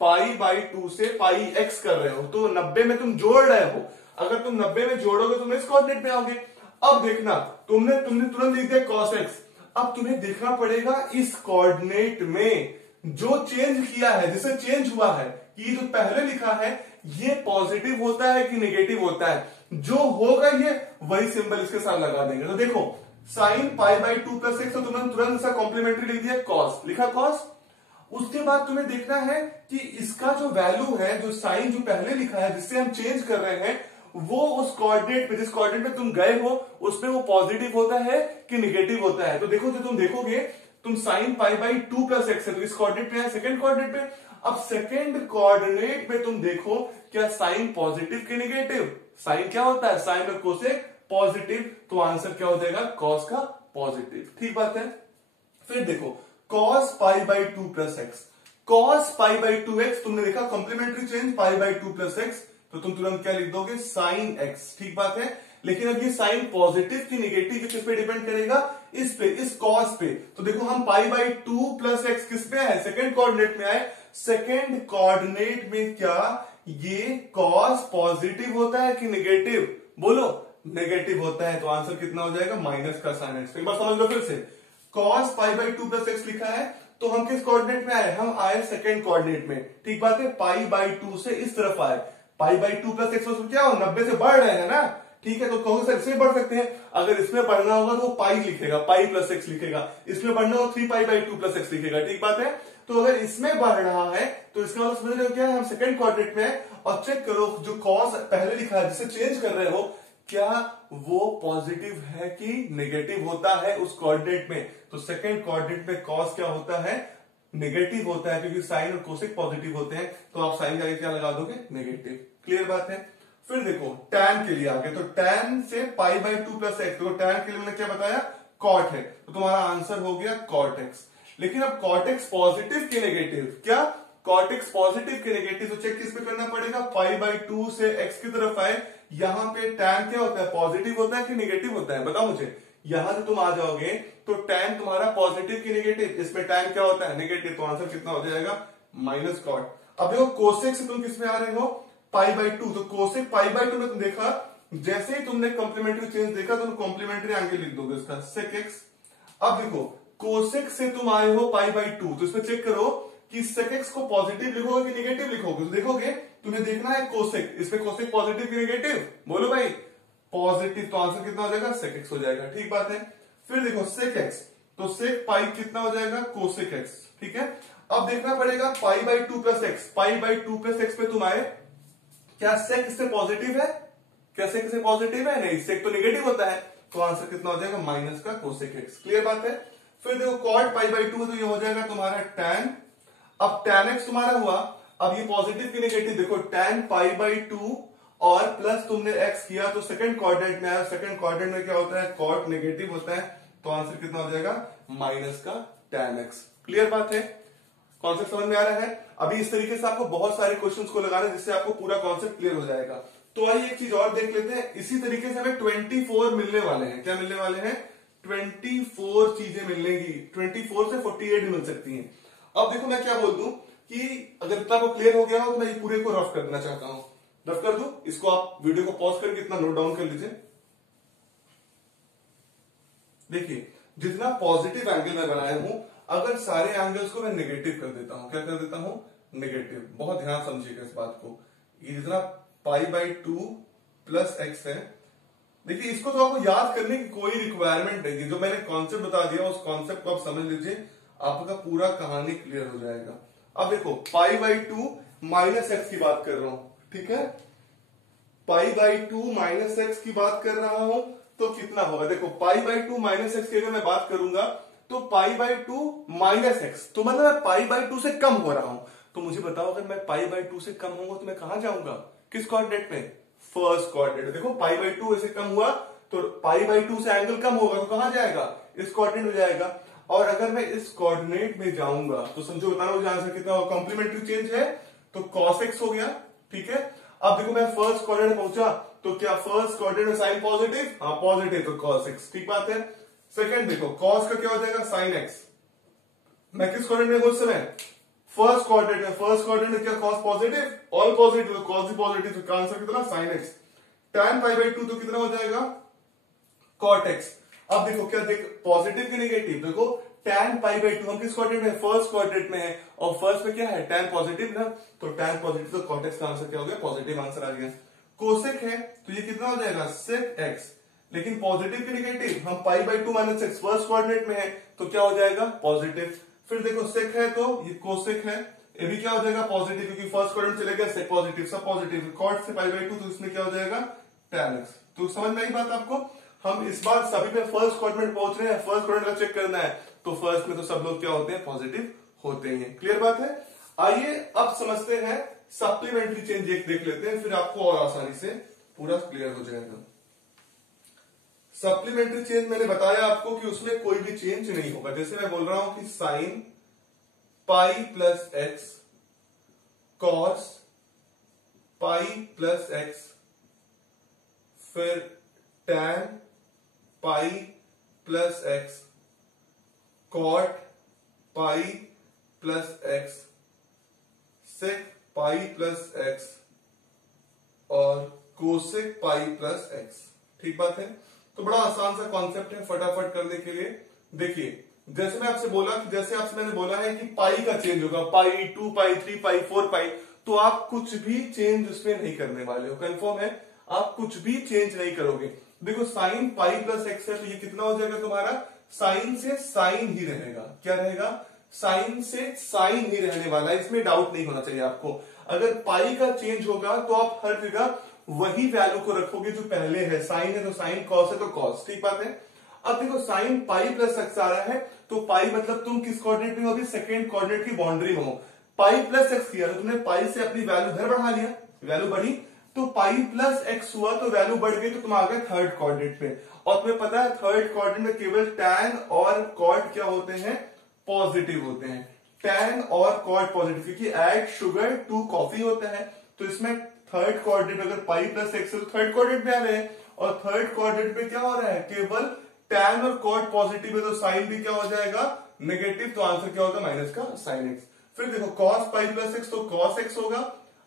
π/2 से πx कर रहे हो, तो 90 में तुम जोड़ रहे हो, अगर तुम 90 में जोड़ोगे तुम इस कोऑर्डिनेट में आओगे। अब देखना, तुमने तुरंत लिख दिया cos x, अब तुम्हें देखना पड़ेगा इस कोऑर्डिनेट में जो चेंज किया है, जिसे चेंज हुआ है, ये जो पहले लिखा है ये पॉजिटिव होता है कि नेगेटिव होता है, जो होगा ये वही सिंबल इसके साथ लगा देंगे। तो देखो साइन π/2 + x, तो तुमने तुरंत इसका कॉम्प्लीमेंट्री लिख दिया cos, लिखा cos। उसके बाद तुम्हें देखना है कि इसका जो वैल्यू है, जो साइन जो पहले लिखा है जिससे हम चेंज कर रहे हैं, वो उस कोऑर्डिनेट पे, जिस कोऑर्डिनेट पे तुम गए हो उसमें वो पॉजिटिव होता है कि नेगेटिव होता है। तो देखो जो तुम देखोगे, तुम साइन π/2 + x है तो इस कोऑर्डिनेट पे है, सेकंड कोऑर्डिनेट पे। अब सेकंड कोऑर्डिनेट पे तुम देखो क्या साइन पॉजिटिव कि नेगेटिव, साइन क्या होता है, साइन और कोसेक पॉजिटिव, तो आंसर क्या हो जाएगा कॉस का पॉजिटिव। ठीक बात है। फिर देखो cos π/2 + x, cos π/2x तुमने देखा कॉम्प्लीमेंट्री चेंज π/2 + x, तो तुम तुरंत क्या लिख दोगे साइन x। ठीक बात है। लेकिन अब ये साइन पॉजिटिव की नेगेटिव किस पे डिपेंड करेगा, इस पे, इस cos पे। तो देखो हम π/2 + x किस पे आए, सेकंड कोऑर्डिनेट में आए, सेकंड कोऑर्डिनेट में क्या ये cos पॉजिटिव होता है कि नेगेटिव, बोलो नेगेटिव होता है, तो आंसर कितना हो जाएगा माइनस का साइन x। एक बार समझ लो फिर से, cos π/2 + x लिखा है तो हम किस कोऑर्डिनेट में आए, हम आए सेकंड कोऑर्डिनेट में। ठीक बात है, π/2 से इस तरफ आए, π/2 + x मतलब क्या हो, 90 से बढ़ रहे हैं ना। ठीक है, तो कहोगे सर इसमें बढ़ सकते हैं, अगर इसमें बढ़ना होगा तो वो पाई लिखेगा, पाई + x लिखेगा, इसमें बढ़ना हो 3π/2 + x लिखेगा। ठीक बात है। तो अगर इसमें बढ़ रहा है तो इसका मतलब समझ रहे हो क्या है, हम सेकंड कोऑर्डिनेट में है, और चेक करो जो cos पहले लिखा है जिसे चेंज कर रहे हो, क्या वो पॉजिटिव है कि नेगेटिव होता है उस कोऑर्डिनेट में। तो सेकंड कोऑर्डिनेट में cos क्या होता है, नेगेटिव होता है, क्योंकि साइन और कोसेक पॉजिटिव होते हैं, तो आप साइन का क्या लगा दोगे, नेगेटिव। क्लियर बात है। फिर देखो tan के लिए आगे, तो tan से π/2 + x, तो tan के लिए मैंने क्या बताया, cot है, तो तुम्हारा आंसर हो गया cot x। लेकिन अब cot x पॉजिटिव के नेगेटिव, क्या cot x पॉजिटिव के नेगेटिव, तो चेक किस पे करना पड़ेगा, π/2 से x की तरफ आए, यहां पे tan क्या होता है, पॉजिटिव होता है कि नेगेटिव होता है, बताओ मुझे, यहां से तुम आ जाओगे तो tan तुम्हारा पॉजिटिव की नेगेटिव, इसमें tan क्या होता है नेगेटिव, तो आंसर कितना हो जाएगा माइनस कॉट। अब देखो कोसेक से तुम किस में आ रहे हो पाई बाई टू, तो कोसेक पाई बाई टू में तुम देखा जैसे ही तुमने कॉम्प्लीमेंट्री चेंज देखा तुम कॉम्प्लीमेंट्री एंगल लिख दोगे इसका सेक एक्स। अब देखो कोसेक से तुम आए हो पाई बाई टू, तो इसमें चेक करो कि सेक एक्स को पॉजिटिव लिखोगे कि नेगेटिव लिखोगे, तो देखोगे तुम्हें देखना है कोसेक, इसमें कोसेक पॉजिटिव की नेगेटिव, बोलो भाई पॉजिटिव, तो आंसर कितना हो जाएगा सेक एक्स हो जाएगा, ठीक बात है। फिर देखो सेक एक्स, तो सेक पाई कितना हो जाएगा कोसेक एक्स, ठीक है। अब देखना पड़ेगा pi by two plus x, pi by two plus x पे तुम आए, क्या सेक इससे पॉजिटिव है, क्या सेक इससे पॉजिटिव है, नहीं सेक तो नेगेटिव होता है, तो आंसर कितना हो जाएगा माइनस का कोसेक एक्स, क्लियर बात है। फिर देखो कॉट पाई बाई टू, तो ये हो जाएगा तुम्हारा टैन, अब टैन एक्स तुम्हारा हुआ, अब ये पॉजिटिव की नेगेटिव देखो टैन पाई बाई टू और प्लस तुमने एक्स किया तो सेकंड क्वाड्रेंट में आया, सेकंड क्वाड्रेंट में क्या होता है कॉट नेगेटिव होता है, तो आंसर कितना हो जाएगा माइनस का टैन एक्स, क्लियर बात है, कॉन्सेप्ट समझ में आ रहा है। अभी इस तरीके से आपको बहुत सारे क्वेश्चंस को लगाना है जिससे आपको पूरा कॉन्सेप्ट क्लियर हो जाएगा। तो आइए एक चीज और देख लेते हैं, इसी तरीके से हमें 24 मिलने वाले हैं, क्या मिलने वाले हैं 24 चीजें मिलेंगी, 24 से 48 भी मिल सकती हैं। अब देखो मैं क्या बोल दूं कि अगर इतना को क्लियर हो गया हो तो मैं ये पूरे को रफ कर देना चाहता हूं, रफ कर दूं, इसको आप वीडियो को पॉज करके इतना नोट डाउन कर लीजिए। देखिए जितना पॉजिटिव एंगल मैं बनाया हूं, अगर सारे एंगल्स को मैं नेगेटिव कर देता हूं, क्या कर देता हूं नेगेटिव, बहुत ध्यान समझिएगा इस बात को, ये जितना pi by two plus x है, देखिए इसको तो आपको याद करने की कोई रिक्वायरमेंट नहीं है, जो मैंने कॉन्सेप्ट बता दिया उस कॉन्सेप्ट को आप समझ लीजिए, आपका पूरा कहानी क्लियर हो जाएगा। अब देखो pi by two minus x की बात कर रहा हूं, ठीक है, pi by two minus x की बात कर रहा हूं, तो कितना होगा, देखो pi by two minus x की अगर मैं बात करूंगा तो pi by two minus x, तो मतलब मैं पाई बाई टू से कम हो रहा हूं, तो मुझे बताओ अगर मैं पाई बाई टू से कम होऊंगा तो मैं कहां जाऊंगा, किस कोऑर्डिनेट में, फर्स्ट कोऑर्डिनेट। देखो पाई बाई टू ऐसे कम हुआ तो पाई बाई टू से एंगल कम होगा तो कहां जाएगा, इस कोऑर्डिनेट में जाएगा, और अगर मैं इस कोऑर्डिनेट में जाऊंगा तो समझो बताना मुझे आंसर कितना होगा, कॉम्प्लीमेंट्री चेंज है तो cos x हो गया, ठीक है। अब देखो मैं फर्स्ट कोऑर्डिनेट पहुंचा तो क्या फर्स्ट कोऑर्डिनेट में साइन पॉजिटिव, हाँ पॉजिटिव, तो cos x, ठीक बात है। सेकंड देखो cos का क्या हो जाएगा sin x, मैं किस कोऑर्डिनेट में उस समय फर्स्ट कोऑर्डिनेट में, फर्स्ट कोऑर्डिनेट में क्या cos पॉजिटिव, ऑल पॉजिटिव, तो cos भी पॉजिटिव, तो आंसर कितना sin x, tan pi by two तो कितना हो जाएगा cot x। अब देखो क्या देख पॉजिटिव की नेगेटिव, देखो tan पाई बाई टू हम किस क्वाड्रेंट में, फर्स्ट क्वाड्रेंट में है, और फर्स्ट में क्या है tan पॉजिटिव ना, तो tan पॉजिटिव, तो cot x का आंसर क्या हो गया पॉजिटिव आंसर आ गया। कोसेक है तो ये कितना हो जाएगा sec x, लेकिन पॉजिटिव की नेगेटिव हम pi by two minus x first quadrant में है तो क्या हो जाएगा पॉजिटिव। फिर देखो सेक है तो ये कोसेक है, ये भी क्या हो जाएगा पॉजिटिव, क्योंकि फर्स्ट क्वाड्रेंट चले गया सेक पॉजिटिव, सब पॉजिटिव, कॉट से पाई बाई टू तो इसमें क्या हो जाएगा tan x। तो समझ में आई बात आपको, हम इस बार सभी पे फर्स्ट क्वाड्रेंट पहुंच रहे हैं, फर्स्ट क्वाड्रेंट का चेक करना है तो फर्स्ट में तो सब लोग क्या होते हैं पॉजिटिव होते हैं, क्लियर बात है। आइए अब समझते हैं सप्लीमेंट्री चेंज एक देख लेते हैं, फिर आपको और आसानी से पूरा क्लियर हो जाएगा। सप्लीमेंट्री चेंज मैंने बताया आपको कि उसमें कोई भी चेंज नहीं होगा, जैसे मैं बोल रहा हूं कि sine pi plus x cos pi plus x, फिर tan pi plus x cot pi plus x sec pi plus x और कोसेक पाई प्लस एक्स, ठीक बात है। तो बड़ा आसान सा कॉन्सेप्ट है फटाफट करने के लिए। देखिए जैसे मैं आपसे बोला कि जैसे आपसे मैंने बोला है कि पाई का चेंज होगा, पाई 2 पाई 3 पाई 4 पाई, तो आप कुछ भी चेंज उसमें नहीं करने वाले हो, कंफर्म है, आप कुछ भी चेंज नहीं करोगे। देखो साइन पाई प्लस एक्स है तो ये कितना हो जाएगा तुम्हारा, साइन से साइन ही रहेगा, क्या रहेगा, साइन से साइन ही रहने वाला है, इसमें डाउट नहीं होना चाहिए आपको। अगर पाई का चेंज होगा तो आप हर जगह वही वैल्यू को रखोगे जो पहले है, साइन है तो साइन, कॉस है तो कॉस, ठीक बात है। अब देखो साइन पाई प्लस एक्स आ रहा है तो पाई मतलब तुम किस कोऑर्डिनेट में हो, अभी सेकंड कोऑर्डिनेट की बाउंड्री में हो, पाई प्लस एक्स किया तो तुमने पाई से अपनी वैल्यू इधर बढ़ा लिया, वैल्यू बढ़ी तो पाई प्लस एक्स हुआ तो वैल्यू बढ़ गई तो तुम आ गए थर्ड कोऑर्डिनेट में, और तुम्हें पता है थर्ड कोऑर्डिनेट में केवल टैन और कॉट क्या होते हैं पॉजिटिव होते हैं, टैन और कॉट पॉजिटिव, क्योंकि ऐड शुगर टू कॉफी होता है, तो इसमें थर्ड कोऑर्डिनेट अगर पाई प्लस एक्स तो थर्ड कोऑर्डिनेट में आ रहे हैं, और थर्ड कोऑर्डिनेट में क्या हो रहा है केवल tan और cot पॉजिटिव है तो साइन भी क्या हो जाएगा, नेगेटिव, तो आंसर क्या होगा, माइनस का साइन एक्स। फिर देखो cos पाई प्लस एक्स तो cos एक्स होगा।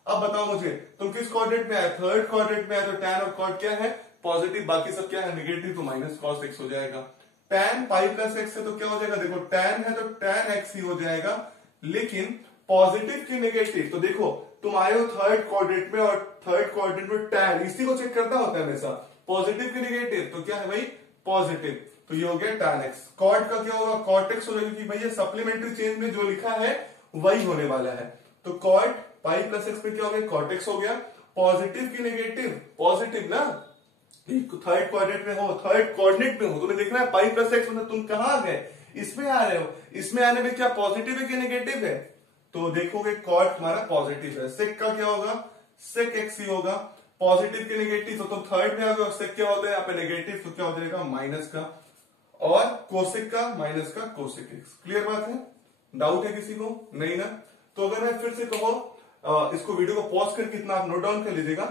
अब बताओ मुझे तुम किस क्वाड्रेंट में आए, थर्ड क्वाड्रेंट में आए, तो tan और cot क्या है, पॉजिटिव, बाकी सब क्या है, नेगेटिव, तो माइनस cos एक्स हो जाएगा। tan पाई प्लस एक्स है तो क्या हो जाएगा, देखो tan है तो tan एक्स ही हो जाएगा, लेकिन पॉजिटिव की नेगेटिव, तो देखो तुम आए हो थर्ड क्वाड्रेंट में और थर्ड क्वाड्रेंट में tan, इसी को चेक करना होता है हमेशा, पॉजिटिव की नेगेटिव, तो क्या है भाई, पॉजिटिव, तो ये हो गया tan x। cot का क्या होगा, cot x हो जाएगा, क्योंकि भैया सप्लीमेंट्री चेंज में जो लिखा है वही होने वाला है, तो cot पाई प्लस एक्स पे क्या हो गया, cot x हो गया। पॉजिटिव की नेगेटिव, पॉजिटिव ना, थर्ड क्वाड्रेंट में हो, थर्ड कोऑर्डिनेट में हो, तुम्हें देखना है पाई प्लस एक्स, मतलब तुम कहां आ गए, इसमें आ रहे हो, इसमें आने में क्या पॉजिटिव है कि नेगेटिव है, तो देखोगे cot हमारा पॉजिटिव है। sec का क्या होगा, sec x ही होगा, पॉजिटिव के नेगेटिव, तो थर्ड में आ गया, sec क्या होता है यहाँ पे नेगेटिव, तो क्या हो जाएगा माइनस का, और कोसेक का माइनस का कोसेक एक्स। क्लियर बात है, डाउट है किसी को, नहीं ना, तो अगर मैं फिर से कहो इसको वीडियो को पॉज करके इतना आप नोट डाउन कर लीजिएगा,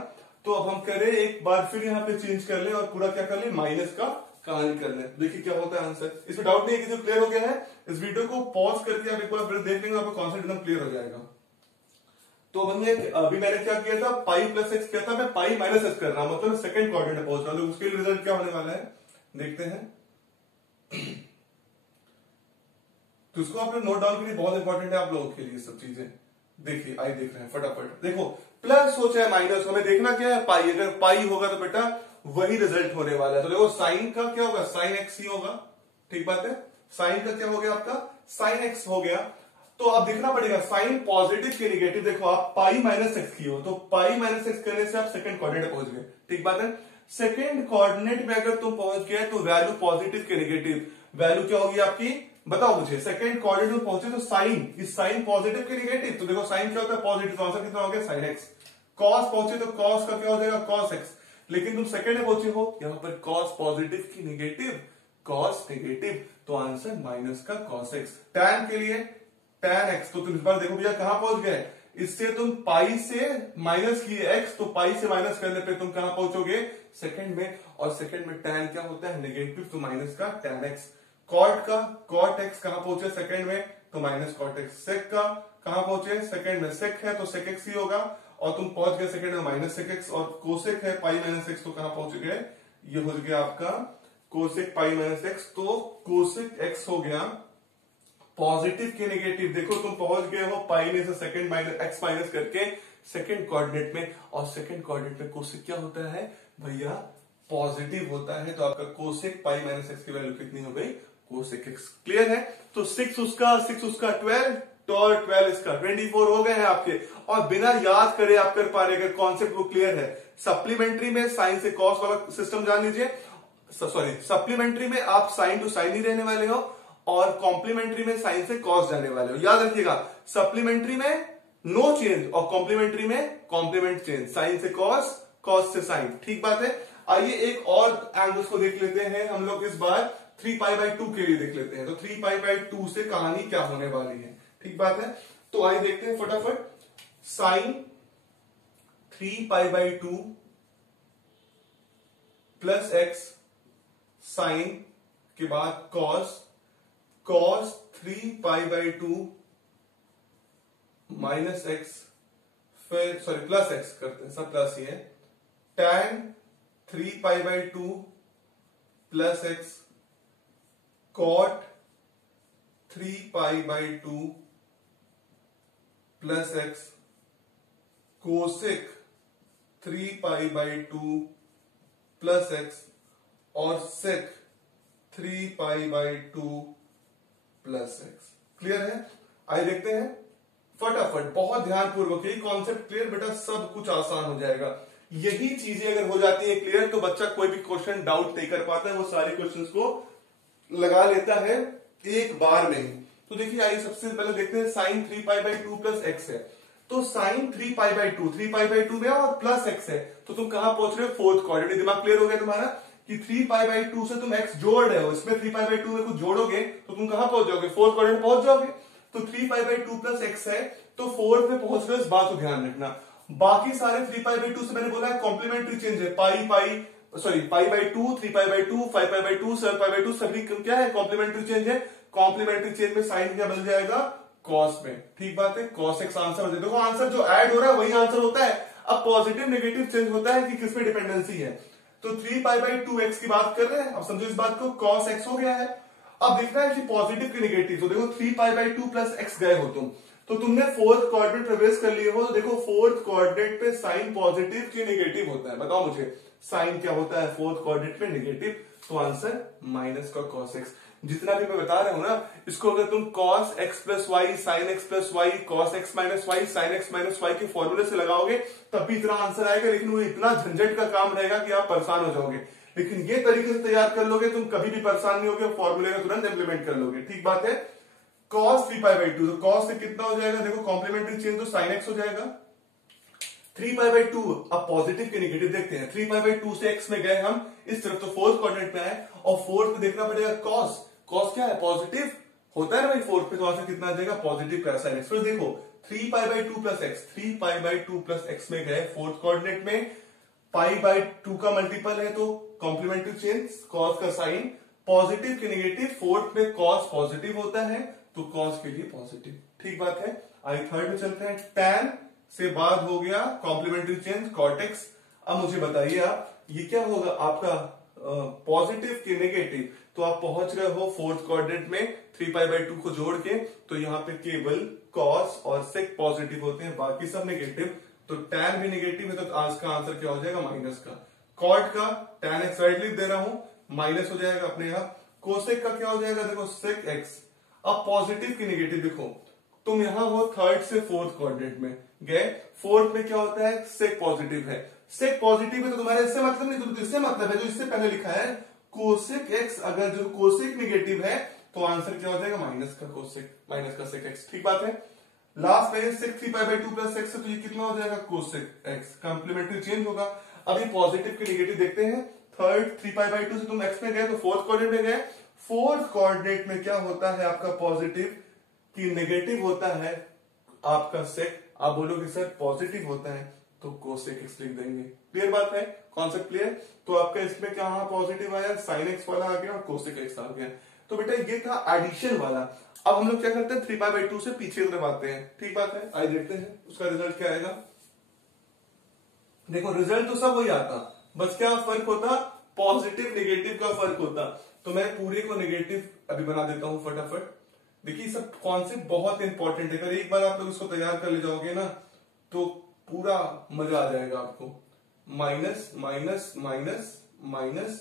तो अब हम करें एक बार फिर यहाँ पे चेंज कर ले और पूरा क्या कर ले, माइनस का कहानी कर ले, देखिए क्या होता है आंसर। इसमें डाउट नहीं है कि जो क्लियर हो गया है, इस वीडियो को पॉज करके आप एक बार फिर देख लेंगे, आपका कॉन्सेप्ट एकदम क्लियर हो जाएगा। तो अभी मैंने क्या किया था, पाई प्लस एक्स किया था, मैं पाई माइनस एक्स कर रहा हूं, मतलब सेकंड क्वाड्रेंट में पहुंच रहा हूं, तो उसके लिए रिजल्ट क्या होने वाला है देखते हैं। तो इसको आपने नोट डाउन के लिए बहुत इंपॉर्टेंट है आप लोगों के लिए सब चीजें। देखिए आई देख रहे हैं फटाफट, देखो प्लस हो चाहे माइनस, हमें देखना क्या है, पाई, अगर पाई होगा तो बेटा वही रिजल्ट होने वाला है। तो देखो साइन का क्या होगा, साइन एक्स ही होगा, ठीक बात है, साइन का क्या हो गया आपका, साइन एक्स हो गया। तो आप देखना पड़ेगा साइन पॉजिटिव के नेगेटिव, देखो आप पाई माइनस एक्स की हो, तो पाई माइनस एक्स करने से आप सेकंड कोऑर्डिनेट पहुंच गए, ठीक बात है। सेकंड कोऑर्डिनेट में अगर तुम पहुंच गए तो वैल्यू पॉजिटिव के नेगेटिव, वैल्यू क्या होगी आपकी, बताओ मुझे, सेकंड कोऑर्डिनेट में पहुंचे तो साइन, इस साइन पॉजिटिव के नेगेटिव, तो देखो साइन क्या होता है पॉजिटिव, तो आंसर कितना हो गया साइन एक्स। कॉस पहुंचे तो कॉस का क्या हो जाएगा, कॉस एक्स, लेकिन तुम सेकंड में पहुंचे हो, यहां पर कॉस पॉजिटिव की नेगेटिव, कॉस नेगेटिव, तो आंसर माइनस का कॉस एक्स। टैन के लिए tan x, तो तुम इस बार देखो भैया कहां पहुंच गए, इससे तुम पाई से माइनस किए x, तो पाई से माइनस करने पे तुम कहां पहुंचोगे, सेकंड में, और सेकंड में tan क्या होता है नेगेटिव, तो माइनस का tan x। cot का cot x कहां पहुंचे सेकंड में, तो माइनस cot x। sec का कहां पहुंचे सेकंड में, sec है तो sec x ही होगा, और तुम पहुंच गए सेकंड में माइनस sec x, और cosec है पाई माइनस x, तो कहां पहुंच गए, ये हो गया आपका cosec पाई माइनस x, तो cosec x हो गया पॉजिटिव के नेगेटिव। देखो तुम पहुंच गए हो पाई में से सेकंड माइनस एक्स माइनस करके सेकंड कोऑर्डिनेट में, और सेकंड कोऑर्डिनेट में कोसेक क्या होता है भैया, पॉजिटिव होता है, तो आपका कोसेक पाई माइनस एक्स की वैल्यू कितनी हो गई, कोसेक एक्स। क्लियर है, तो 6 उसका 12, तो 12 इसका 24 हो गए हैं आपके, और बिना याद करे आप कर पा रहे, अगर कॉन्सेप्ट को क्लियर है। सप्लीमेंट्री में साइन से कॉस वाला सिस्टम जान लीजिए, सॉरी सप्लीमेंट्री में आप साइन टू साइन ही रहने वाले हो, और कॉम्प्लीमेंट्री में साइन से कॉस जाने वाले हो। याद रखिएगा, सप्लीमेंट्री में नो चेंज, और कॉम्प्लीमेंट्री में कॉम्प्लीमेंट चेंज, साइन से कॉस, कॉस से साइन, ठीक बात है। आइए एक और एंगल्स को देख लेते हैं हम लोग, इस बार 3π/2 के लिए देख लेते हैं, तो 3π/2 से कहानी क्या होने वाली है, ठीक बात है। तो आइए देखते हैं फटाफट, साइन 3π/2 प्लस एक्स, साइन के बाद कॉस, cos 3π/2 माइनस एक्स, फिर सॉरी प्लस एक्स करते हैं, सब प्लस ही है, tan 3π/2 plus x, cot 3π/2 plus x, cosec 3π/2 plus x, और sec 3π/2 प्लस एक्स। क्लियर है, आइए देखते हैं फटाफट, बहुत ध्यानपूर्वक, यही कॉन्सेप्ट क्लियर बेटा, सब कुछ आसान हो जाएगा। यही चीजें अगर हो जाती है क्लियर, तो बच्चा कोई भी क्वेश्चन डाउट नहीं कर पाता है, वो सारे क्वेश्चंस को लगा लेता है एक बार में ही। तो देखिए आइए सबसे पहले देखते हैं, साइन 3π/2 प्लस एक्स है, तो साइन 3π/2 में और प्लस एक्स है, तो तुम कहां पहुंच रहे हो, फोर्थ क्वाड्रेंट। दिमाग क्लियर हो गया तुम्हारा कि 3π/2 से तुम x जोड़ रहे हो, इसमें 3π/2 में कुछ जोड़ोगे तो तुम कहां पहुंच जाओगे, फोर्थ क्वाड्रेंट पहुंच जाओगे। तो 3π/2 प्लस x है, तो फोर्थ में पहुंच रहे हो, इस बात को ध्यान रखना। बाकी सारे 3π/2 से मैंने बोला है कॉम्प्लीमेंट्री चेंज है, पाई पाई सॉरी पाई बाई टू, 3π/2, 5π/2, 7π/2 सभी क्या है, कॉम्प्लीमेंट्री चेंज है। कॉम्प्लीमेंट्री चेंज में साइन क्या बदल जाएगा, कॉस में। ठीक बात है, cos x आंसर हो जाए। देखो आंसर जो ऐड हो रहा है वही आंसर होता है। अब पॉजिटिव नेगेटिव चेंज होता है कि किसमें डिपेंडेंसी है। तो 3π/2x की बात कर रहे हैं, अब समझो इस बात को, cos x हो गया है। अब देखना है कि पॉजिटिव की नेगेटिव, तो देखो 3π/2 प्लस x गए हो तुम, तो तुमने फोर्थ कोऑर्डिनेट प्रवेश कर लिए हो, तो देखो फोर्थ कोऑर्डिनेट पे साइन पॉजिटिव की नेगेटिव होता है। बताओ मुझे साइन क्या होता है फोर्थ कोऑर्डिनेट पे, नेगेटिव। तो आंसर माइनस का cos x। जितना भी मैं बता रहा हूं ना, इसको अगर तुम cos x plus y, sine x plus y, cos x minus y, sine x minus y के फॉर्मूले से लगाओगे तब भी इतना आंसर आएगा, लेकिन वो इतना झंझट का काम रहेगा कि आप परेशान हो जाओगे। लेकिन ये तरीके से तैयार कर लोगे तुम, कभी भी परेशान नहीं होगे, फॉर्मूले का तुरंत इंप्लीमेंट कर लोगे। ठीक बात है। cos 3π/2, तो cos से कितना हो जाएगा, देखो कॉम्प्लीमेंट्री चेंज तो sin x हो जाएगा। 3π/2, अब पॉजिटिव के नेगेटिव देखते हैं। 3π/2 से x में गए हम इस तरफ, तो फोर्थ कोऑर्डिनेट में आए, और फोर्थ में देखना पड़ेगा cos। cos क्या है, पॉजिटिव होता है ना भाई फोर्थ पे, तो आंसर कितना आ जाएगा, पॉजिटिव का sin x। फिर देखो 3π/2 प्लस x, 3π/2 प्लस x में गए फोर्थ कोऑर्डिनेट में, π/2 का मल्टीपल है तो कॉम्प्लीमेंट्री चेंज, cos का साइन, पॉजिटिव के नेगेटिव, फोर्थ में cos पॉजिटिव होता है तो cos के लिए पॉजिटिव। ठीक बात है। आई थर्ड में चलते हैं। tan से बाद हो गया कॉम्प्लीमेंट्री चेंज cot x। अब मुझे बताइए आप, ये क्या होगा आपका पॉजिटिव के नेगेटिव, तो आप पहुंच रहे हो फोर्थ कोऑर्डिनेट में 3π/2 को जोड़ के, तो यहाँ पे केवल cos और sec पॉजिटिव होते हैं, बाकी सब नेगेटिव। तो tan भी नेगेटिव है, तो आज का आंसर क्या हो जाएगा, माइनस का। cot का tan x राइट लिख दे रहा हूं, माइनस हो जाएगा अपने आप। कोसेक का क्या हो जाएगा, देखो sec x। अब पॉजिटिव की नेगेटिव देखो, तुम यहां हो थर्ड से फोर्थ कोऑर्डिनेट में गए, फोर्थ में क्या होता है, सेक पॉजिटिव है। सेक पॉजिटिव है तो तुम्हारे इससे मतलब नहीं, तो इससे मतलब है जो इससे पहले लिखा है कोसेक x। अगर जो कोसेक नेगेटिव है तो आंसर क्या हो जाएगा, माइनस का कोसेक, माइनस का सेक x। ठीक बात है। लास्ट में सेक 3π/2 प्लस x है, तो ये कितना हो जाएगा, कोसेक x। कॉम्प्लीमेंट्री चेंज होगा। अभी पॉजिटिव के नेगेटिव देखते हैं। थर्ड 3π/2 से तुम x में गए तो फोर्थ कोऑर्डिनेट में गए, फोर्थ कोऑर्डिनेट में क्या होता है आपका, पॉजिटिव की नेगेटिव होता है आपका सेक। आप बोलोगे सर पॉजिटिव होता है तो कोसेक x लिख देंगे। क्लियर बात है, कॉन्सेप्ट क्लियर। तो आपका इसमें क्या पॉजिटिव आया, साइन x वाला आ गया और कोसेक x आ गया। तो बेटा ये था एडिशन वाला। अब हम लोग क्या करते हैं, 3π/2 से पीछे की तरफ आते हैं। ठीक बात है, आइए देखते हैं उसका रिजल्ट क्या आएगा। देखो रिजल्ट तो सब वही आता, बस क्या फर्क होता, पॉजिटिव नेगेटिव का फर्क होता। तो मैं पूरे को नेगेटिव अभी बना देता हूं फटाफट। देखिए सब कॉन्सेप्ट बहुत इंपॉर्टेंट है, अगर एक बार आप लोग इसको तैयार कर ले जाओगे ना तो पूरा मजा आ जाएगा आपको। Minus minus minus minus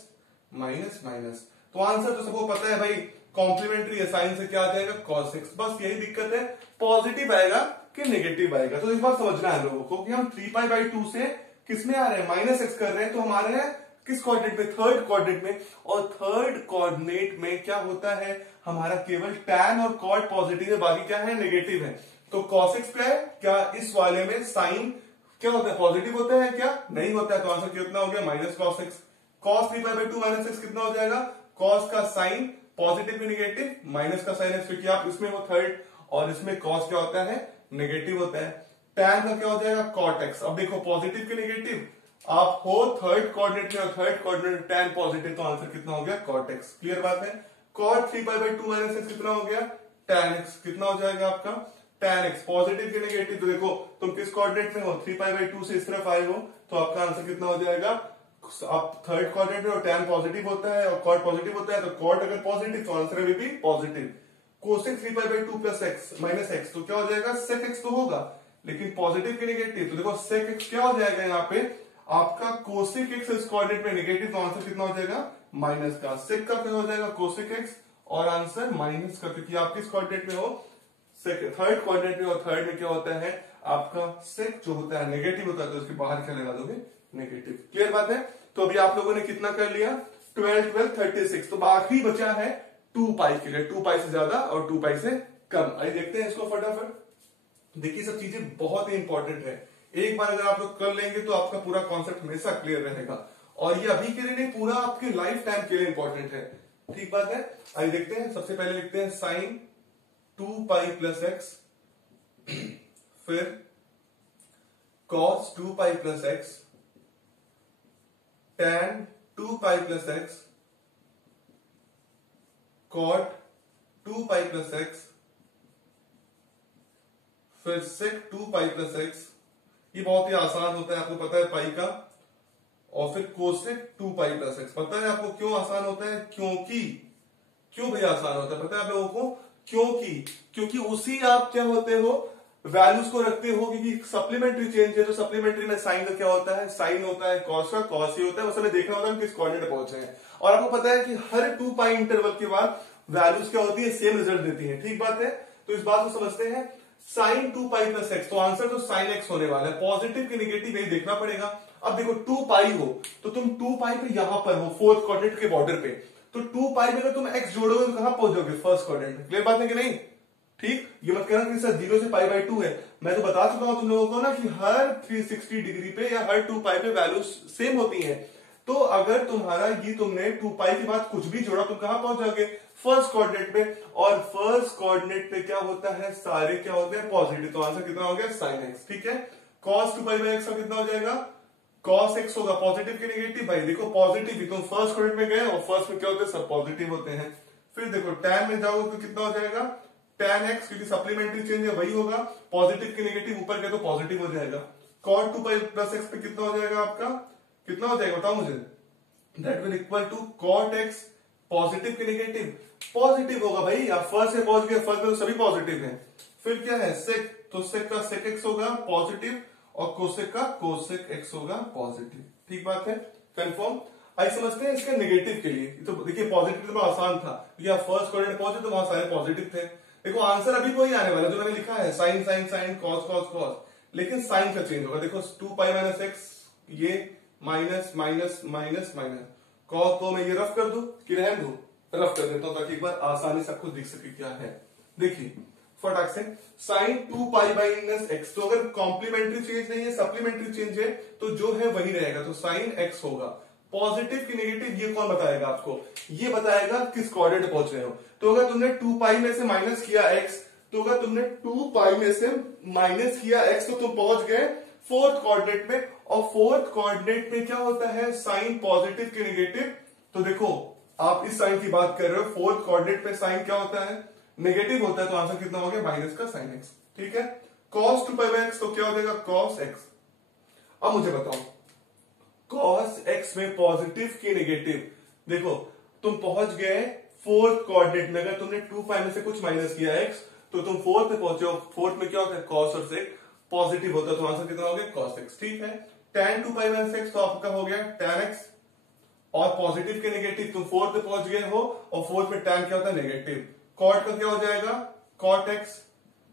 minus minus, तो आंसर तो सबको पता है भाई, कॉम्प्लीमेंट्री है, साइन से क्या आ जाएगा, cos x। बस यही दिक्कत है, पॉजिटिव आएगा कि नेगेटिव आएगा। तो इस बार समझना है लोगों को कि हम 3π/2 से किसमें आ रहे हैं, माइनस x कर रहे हैं, तो हमारे हैं किस कोऑर्डिनेट में, थर्ड कोऑर्डिनेट में। और थर्ड कोऑर्डिनेट में क्या होता है, हमारा केवल tan और cot पॉजिटिव है, बाकी क्या है, नेगेटिव है। तो cos x क्या है, क्या इस वाले में साइन क्या होता है, पॉजिटिव होता है क्या, नहीं होता है। तो आंसर कितना हो गया, minus cos x। cos 3π/2 minus x कितना हो जाएगा, cos का साइन पॉजिटिव भी नेगेटिव, माइनस का साइन x, क्योंकि आप इसमें हो थर्ड और इसमें cos क्या होता है, नेगेटिव होता है। tan का क्या हो जाएगा, cot x। अब देखो पॉजिटिव के नेगेटिव, आप हो थर्ड कोऑर्डिनेट में और थर्ड कोऑर्डिनेट में tan पॉजिटिव, तो आंसर कितना हो गया, cot x। क्लियर बात है। cot 3π/2 माइनस x कितना हो गया, tan x। कितना हो जाएगा आपका, tan x। पॉजिटिव के नेगेटिव, तो देखो तुम किस कोऑर्डिनेट में हो, 3π/2 से इस तरफ आए हो, तो आपका आंसर कितना हो जाएगा, आप थर्ड कोऑर्डिनेट में और tan पॉजिटिव होता है और cot पॉजिटिव होता है, तो cot अगर पॉजिटिव तो आंसर भी positive. Cosec 3π/2 plus x minus x, तो क्या हो जाएगा, sec x तो होगा, लेकिन पॉजिटिव के नेगेटिव, तो देखो sec x क्या हो जाएगा यहाँ पे आपका, कोसेक x इस कोऑर्डिनेट में नेगेटिव, तो आंसर कितना हो जाएगा, माइनस का। sec का क्या हो जाएगा, कोसेक x, और आंसर माइनस का, क्योंकि आप किस कोऑर्डिनेट में हो, थर्ड कोऑर्डिनेट में, और थर्ड में क्या होता है आपका sec जो होता है नेगेटिव होता है, तो उसके बाहर क्या लगा दोगे, नेगेटिव। क्लियर बात है। तो अभी आप लोगों ने कितना कर लिया, 12 12 36, तो बाकी बचा है 2π के लिए, 2π से ज्यादा और 2π से कम। आइए देखते हैं इसको फटाफट। देखिए सब चीजें बहुत ही इंपॉर्टेंट है, एक बार अगर आप लोग कर लेंगे तो आपका पूरा कॉन्सेप्ट हमेशा क्लियर रहेगा, और ये अभी के लिए नहीं, पूरा आपके लाइफ टाइम के लिए इंपॉर्टेंट है। ठीक बात है। आइए देखते हैं, सबसे पहले लिखते हैं साइन 2π प्लस x, फिर cos 2π plus x, tan 2 pi plus x cot 2 pi plus x फिर सेक 2 पाई प्लस एक्स। ये बहुत ही आसान होता है, आपको पता है पाई का। और फिर कोसेक 2 पाई प्लस एक्स। पता है आपको क्यों आसान होता है? क्यों भैया आसान होता है पता है आप लोगों को? क्योंकि उसी आप क्या होते हो, वैल्यूज को रखते हो। क्योंकि सप्लीमेंट्री चेंज है तो सप्लीमेंट्री में साइन का क्या होता है? साइन होता है। कॉस का कॉस ही होता है। बस हमें देखना होता है हम किस कोऑर्डिनेट पहुंचे हैं। और आपको पता है कि हर 2 पाई इंटरवल के बाद वैल्यूज क्या होती है? सेम रिजल्ट देती है। ठीक बात है। तो इस बात को समझते हैं। साइन 2 पाई प्लस एक्स, तो आंसर तो साइन एक्स होने वाला है। पॉजिटिव की नेगेटिव यही देखना पड़ेगा। अब देखो 2 पाई हो तो तुम 2 पाई पे यहां पर हो, फोर्थ कोऑर्डिनेट के बॉर्डर पे। तो 2 पाई में अगर तुम एक्स जोड़ोगे तो कहां पहुंच जाओगे? फर्स्ट कोऑर्डिनेट में। क्लियर बात है कि नहीं? ठीक। ये मत कहना कि सर 0 से पाई बाई 2 है। मैं तो बता चुका हूं तुम लोगों को ना कि हर 360 डिग्री पे या हर 2 पाई पे वैल्यूज सेम होती हैं। तो अगर तुम्हारा ये तुमने 2 पाई के बाद कुछ भी जोड़ा तुम कहां पहुंच जाओगे? फर्स्ट कोऑर्डिनेट पे। और फर्स्ट कोऑर्डिनेट पे क्या होता है? सारे क्या होते हैं? पॉजिटिव। तो आंसर कितना हो गया? Sine x. ठीक है। कॉस 2 पाई बाई एक्स का कितना हो जाएगा? कॉस एक्स होगा। पॉजिटिव की नेगेटिव? भाई देखो पॉजिटिव ही, तुम फर्स्ट कोऑर्डिनेट में गए और फर्स्ट में क्या होते हैं? सब पॉजिटिव होते हैं। फिर देखो टैन में जाओगे तो कितना हो जाएगा? टैन एक्स, क्योंकि सप्लीमेंट्री चेंज है वही होगा। पॉजिटिव की नेगेटिव ऊपर गए तो पॉजिटिव हो जाएगा। कॉट 2 पाई प्लस एक्स पे कितना हो जाएगा आपका? कितना हो जाएगा बताओ मुझे? That will equal to cot x. Positive की नेगेटिव? पॉजिटिव होगा भाई। आप फर्स्ट से पहुंच गए, फर्स्ट में तो सभी पॉजिटिव हैं। फिर क्या है? सेक, तो सेक का सेक एक्स होगा पॉजिटिव और कोसेक का कोसेक एक्स होगा पॉजिटिव। ठीक बात है। कंफर्म। आई समझते हैं इसके नेगेटिव के लिए। तो देखिए पॉजिटिव तो आसान था क्योंकि आप फर्स्ट कोऑर्डिनेट पहुंचे तो वहां सारे पॉजिटिव थे। देखो आंसर अभी कोई आने वाला जो मैंने लिखा है, sine sine sine cos cos cos, लेकिन साइन का चेंज होगा। देखो 2 पाई माइनस एक्स, ये minus minus minus minus. Cos तो मैं ये रफ कर दूं कि रहने दूं? रफ कर देता हूं ताकि एक बार आसानी से आपको दिख सके क्या है। देखिए फटाक से sine 2 pi by minus x, तो अगर कॉम्प्लीमेंट्री चेंज नहीं है सप्लीमेंट्री चेंज है तो जो है वही रहेगा, तो साइन एक्स होगा। पॉजिटिव की नेगेटिव ये कौन बताएगा आपको? ये बताएगा किस कोऑर्डिनेट पहुंच रहे हो। तो अगर तुमने 2 पाई में से माइनस किया एक्स, तो अगर तुमने 2 पाई में से माइनस किया एक्स तो तुम पहुंच गए फोर्थ कोऑर्डिनेट में। और फोर्थ कोऑर्डिनेट में क्या होता है? साइन पॉजिटिव की नेगेटिव। तो देखो आप इस साइन की बात कर रहे हो, फोर्थ कोऑर्डिनेट पे साइन क्या होता है? नेगेटिव होता है। तो आंसर कितना हो गया? माइनस का साइन एक्स। ठीक है। कॉस 2 पाई बाई एक्स तो क्या हो जाएगा? Cos x. अब मुझे बताओ कॉस एक्स में पॉजिटिव की नेगेटिव। देखो तुम पहुंच गए फोर्थ कोऑर्डिनेट में। अगर तुमने 2 पाई में से कुछ माइनस किया एक्स तो तुम फोर्थ में पहुंचे हो। फोर्थ में क्या होता है? कॉस और सेक पॉजिटिव होता है। तो आंसर कितना हो गया? Cos x. ठीक है। tan 2 पाई माइनस एक्स तो आपका हो गया tan एक्स। और पॉजिटिव के नेगेटिव, तुम फोर्थ में पहुंच गए हो और फोर्थ में tan क्या होता है? नेगेटिव। कॉट का क्या हो जाएगा? Cot x.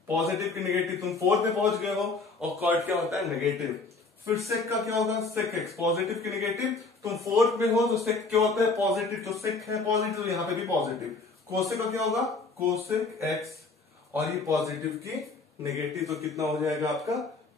पॉजिटिव की नेगेटिव, तुम फोर्थ में पहुंच गए हो और कॉट क्या होता है? नेगेटिव। फिर सेक का क्या होगा? Sec x. पॉजिटिव की नेगेटिव, तुम फोर्थ में हो तो सेक क्या होता है? पॉजिटिव। तो सेक है पॉजिटिव, तो यहां पे भी पॉजिटिव। कोसेक का क्या होगा? Cosec x. और ये पॉजिटिव की नेगेटिव, तो कितना हो जाएगा आपका?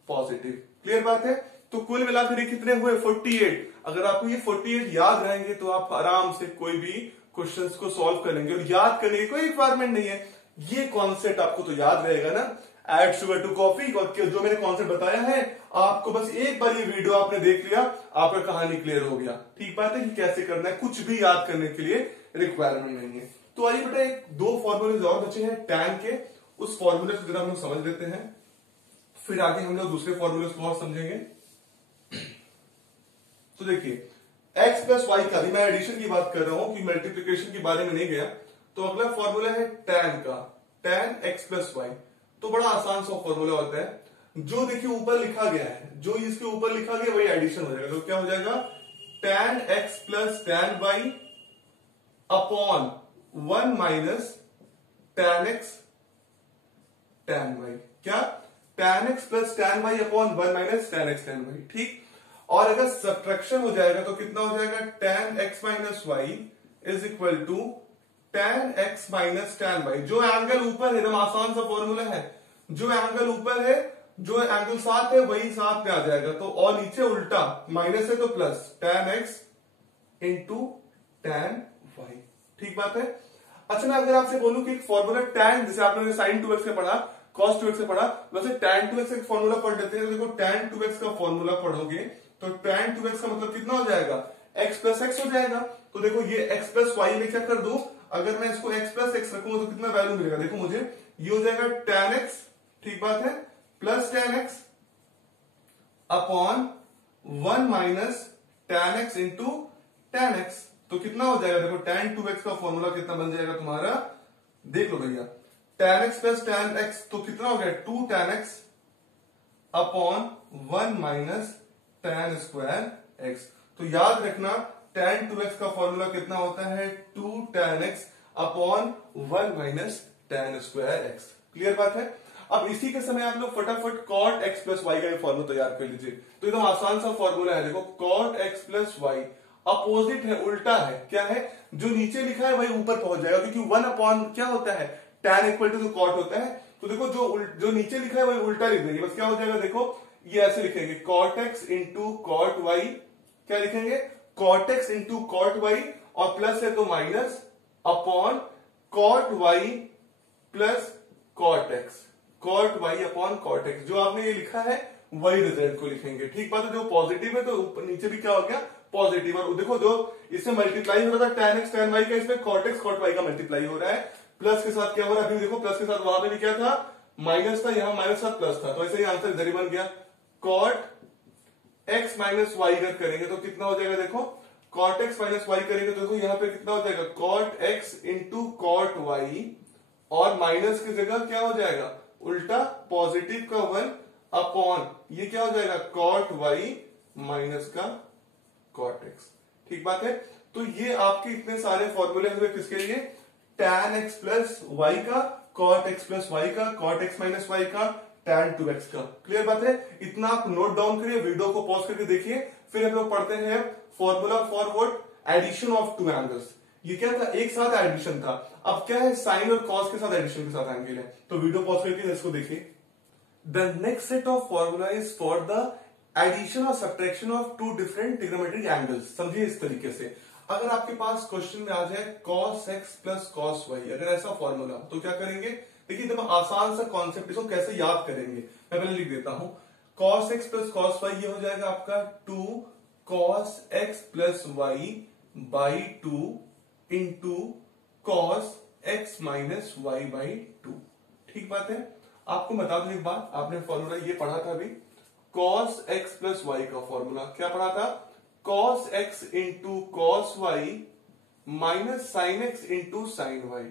पॉजिटिव। क्लियर बात है। तो कुल मिलाकर ये कितने हुए? 48। अगर आपको ये 48 याद रहेंगे तो आप आराम से कोई भी क्वेश्चंस को सॉल्व करेंगे। और याद करने की कोई रिक्वायरमेंट नहीं है, ये कॉन्सेप्ट आपको तो याद रहेगा ना। ऐड शुगर टू कॉफी, और जो मैंने कॉन्सेप्ट बताया है आपको बस एक बार ये वीडियो आपने देख लिया, आपका कहानी क्लियर हो गया। ठीक बात है कि कैसे करना है, कुछ भी याद करने के लिए रिक्वायरमेंट नहीं है। तो आइए बेटा एक 2 फॉर्मूले और बचे हैं टैन के, उस फॉर्मूले को जरा हम लोग समझ लेते हैं, फिर आगे हम लोग दूसरे फॉर्मूले को और समझेंगे। तो देखिए x प्लस वाई का, भी मैं एडिशन की बात कर रहा हूं कि मल्टीप्लीकेशन के बारे में नहीं गया। तो अगला फॉर्मूला है tan का, tan x प्लस वाई। तो बड़ा आसान सा फॉर्मूला होता है, जो देखिए ऊपर लिखा गया है, जो इसके ऊपर लिखा गया वही एडिशन हो जाएगा। तो क्या हो जाएगा? tan x plus tan y upon 1 minus tan x tan y। क्या? tan x plus tan y upon 1 minus tan x tan y। ठीक। और अगर सब्ट्रैक्शन हो जाएगा तो कितना हो जाएगा? tan x minus y is equal to tan x minus tan y। जो एंगल ऊपर है, एकदम आसान सा फॉर्मूला है, जो एंगल ऊपर है, जो एंगल साथ है वही साथ में आ जाएगा। तो और नीचे उल्टा माइनस है तो plus, tan x into tan y। ठीक बात है। अच्छा मैं अगर आपसे बोलूं कि एक फॉर्मूला tan, जैसे आपने sin 2x से पढ़ा, cos 2x से पढ़ा, वैसे tan 2x एक फॉर्मूला पढ़ लेते हैं। तो देखो tan 2x का फॉर्मूला पढ़ोगे तो tan 2x का मतलब कितना हो जाएगा? x प्लस एक्स हो जाएगा। तो देखो ये x प्लस वाई में क्या कर दूं, अगर मैं इसको x प्लस एक्स रखूंगा तो कितना वैल्यू मिलेगा, देखो मुझे ये हो जाएगा tan x, ठीक बात है, plus tan x upon 1 minus tan x into tan x। तो कितना हो जाएगा, देखो tan 2x का फॉर्मूला कितना बन जाएगा तुम्हारा, देख लो भैया, tan x plus tan x तो कितना हो गया 2 tan x upon 1 minus tan square x। तो याद रखना tan 2x का फॉर्मूला कितना होता है 2 tan x upon 1 minus tan square x। Clear बात है। अब इसी के समय आप लोग फटाफट cot x प्लस वाई का फॉर्मूला तैयार कर लीजिए। तो एकदम आसान सा फॉर्मूला है, देखो cot x plus y opposite है, उल्टा है, क्या है, जो नीचे लिखा है वही ऊपर पहुंच जाएगा, क्योंकि 1 अपॉन क्या होता है tan इक्वल टू cot होता है। तो देखो जो नीचे लिखा है वही उल्टा लिख देंगे, बस क्या हो जाएगा, देखो ये ऐसे लिखेंगे cot x into cot y, क्या लिखेंगे cot x into cot y, और प्लस है तो minus upon cot y plus cot x, cot y upon cot x। जो आपने ये लिखा है वही रिजल्ट को लिखेंगे, ठीक बात है। जो पॉजिटिव है तो ऊपर नीचे भी क्या हो गया पॉजिटिव, और देखो जो इसमें मल्टीप्लाई हो रहा था tan x tan y का, इसमें cot x cot y का मल्टीप्लाई हो रहा है, प्लस के साथ क्या हो रहा है, अभी देखो प्लस के साथ वहां पे भी क्या था माइनस था, यहां माइनस साथ प्लस था, तो ऐसे ही आंसर इधर ही बन गया। cot x माइनस वाई अगर करेंगे तो कितना हो जाएगा, देखो cot x माइनस वाई करेंगे तो देखो यहां पे कितना हो जाएगा cot x into cot y, और माइनस की जगह क्या हो जाएगा उल्टा पॉजिटिव का 1 अपॉन ये क्या हो जाएगा cot y माइनस का cot x, ठीक बात है। तो ये आपके इतने सारे फॉर्मूले हुए किसके लिए, tan x प्लस वाई का, cot x प्लस वाई का, cot x माइनस वाई का, tan 2x का। क्लियर बात है। इतना आप नोट डाउन करिए, वीडियो को पॉज करके देखिए, फिर हम लोग पढ़ते हैं formula for what, addition of two angles. ये क्या था, एक साथ एडिशन था, अब क्या है साइन और कॉस के साथ एडिशन के साथ एंगल है। तो वीडियो पॉज करके इसको देखिए। The next set of formula is for the addition और subtraction of two different trigonometric angles. समझिए इस तरीके से, अगर आपके पास क्वेश्चन में आ जाए cos x plus cos y, अगर ऐसा फॉर्मूला तो क्या करेंगे, देखिए एकदम आसान सा कॉन्सेप्ट, इसको कैसे याद करेंगे मैं पहले लिख देता हूं। cos x plus cos y ये हो जाएगा आपका 2 cos x plus y by 2 into cos x minus y by 2, ठीक बात है। आपको बता दूं एक बात, आपने फॉर्मूला ये पढ़ा था अभी, cos x प्लस y का फॉर्मूला क्या पढ़ा था, cos x into cos y minus sin x into sin y,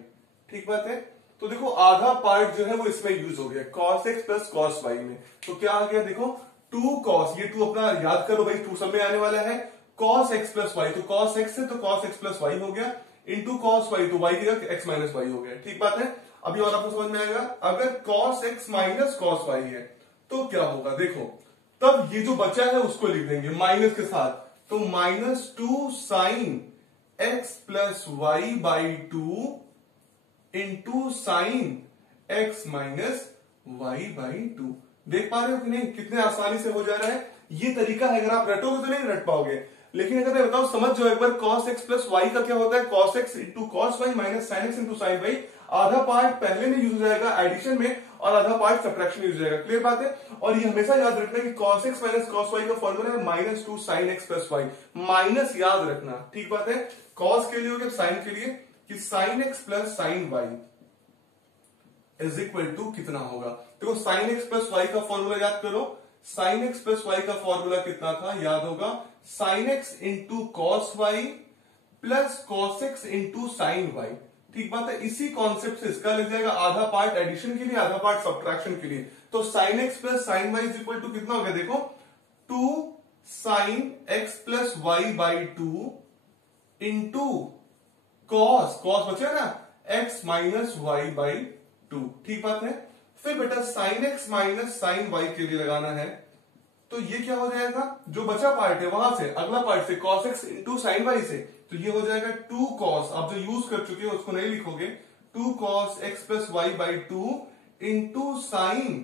ठीक बात है। तो देखो आधा पार्ट जो है वो इसमें यूज हो गया cos x plus cos y में, तो क्या आ गया देखो 2 cos, ये 2 अपना याद करो भाई, 2 सब में आने वाला है, cos x प्लस y, तो cos x है तो cos x प्लस y हो गया, इंटू cos y, तो y की जगह x माइनस y हो गया, ठीक बात है। अभी और आपको समझ में आएगा, अगर cos x minus cos y है तो क्या होगा, देखो तब ये जो बचा है उसको लिख देंगे माइनस के साथ, तो minus 2 sine x plus y by 2 into sine x minus y by 2। देख पा रहे हो कि नहीं, कितने आसानी से हो जा रहा है। ये तरीका है, अगर आप रटोगे तो नहीं रट पाओगे, लेकिन अगर मैं बताऊं समझ जाओ एक बार, cos x प्लस वाई का क्या होता है, cos x into cos y minus sin x into sin y। आधा पार्ट पहले में यूज हो जाएगा एडिशन में, और आधा पार्ट सब्ट्रैक्शन यूज हो जाएगा, क्लियर बात है। और ये हमेशा याद रखना कि cos x minus cos y का फॉर्मूला है minus 2 sin x plus y, minus याद रखना, ठीक बात है। cos के लिए हो गया, sin के लिए कि sin x plus sin y is equal to कितना होगा, देखो sin x प्लस y का फॉर्मूला याद करो, sin x प्लस y का फॉर्मूला कितना था याद होगा, sin x into cos y plus cos x into sin y, ठीक बात है। इसी कॉन्सेप्ट से इसका लग जाएगा आधा पार्ट एडिशन के लिए, आधा पार्ट सब्ट्रैक्शन के लिए। तो sin x plus sin y is equal to कितना हो गया, देखो 2 sin x plus y by 2 into cos बचा ना x माइनस y बाई 2, ठीक बात है। फिर बेटा sin x minus sin y के लिए लगाना है, तो ये क्या हो जाएगा, जो बचा पार्ट है वहां से अगला पार्ट से cos x into sin y से, तो ये हो जाएगा 2 cos, आप जो यूज कर चुके हो उसको नहीं लिखोगे, 2 cos x plus y by 2 into sine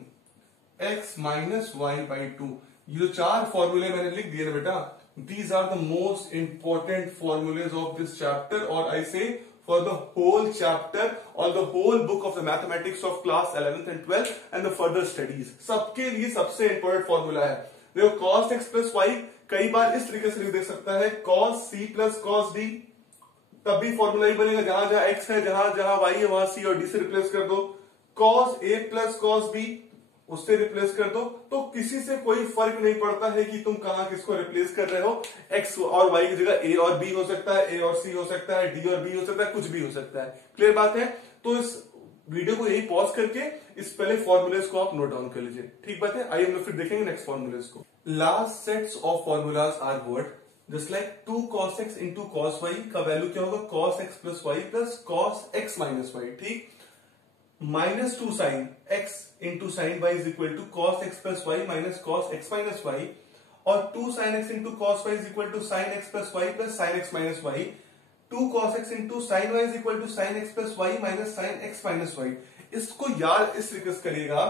x minus y by 2। ये जो 4 फॉर्मूले मैंने लिख दिए ना बेटा, these are the most important formulas of this chapter, और आई से for the whole chapter or the whole book of the mathematics of class 11th and 12th and the further studies, सबके लिए सबसे इंपॉर्टेंट फॉर्मूला है। देखो cos x plus Y कई बार इस तरीके से लिख दे सकता है cos c plus cos d, तब भी फॉर्मूला ही बनेगा, जहां जहां x है जहां जहां y है वहां c और d से रिप्लेस कर दो। cos a plus cos b उससे रिप्लेस कर दो। तो किसी से कोई फर्क नहीं पड़ता है कि तुम कहां किसको रिप्लेस कर रहे हो, x और y की जगह a और b हो सकता है, a और c हो सकता है, d और b हो सकता है, कुछ भी हो सकता है। क्लियर बात है? तो इस वीडियो को यही पॉज करके इस पहले फॉर्मूलेज को आप नोट डाउन कर लीजिए। ठीक बात है? आइए हम लोग फिर देखेंगे नेक्स्ट फॉर्मूलेज को। Last sets of formulas are what, just like 2 cos x into cos y का वैल्यू क्या होगा, cos x plus y plus cos x minus y. ठीक, minus 2 sine x into sine y is equal to cos x plus y minus cos x minus y, और 2 sin x into cos y is equal to sin x plus y plus sin x minus y. 2 cos x into sin y is equal to sin x plus y minus sin x minus y. इसको यार इस तरीके से करिएगा,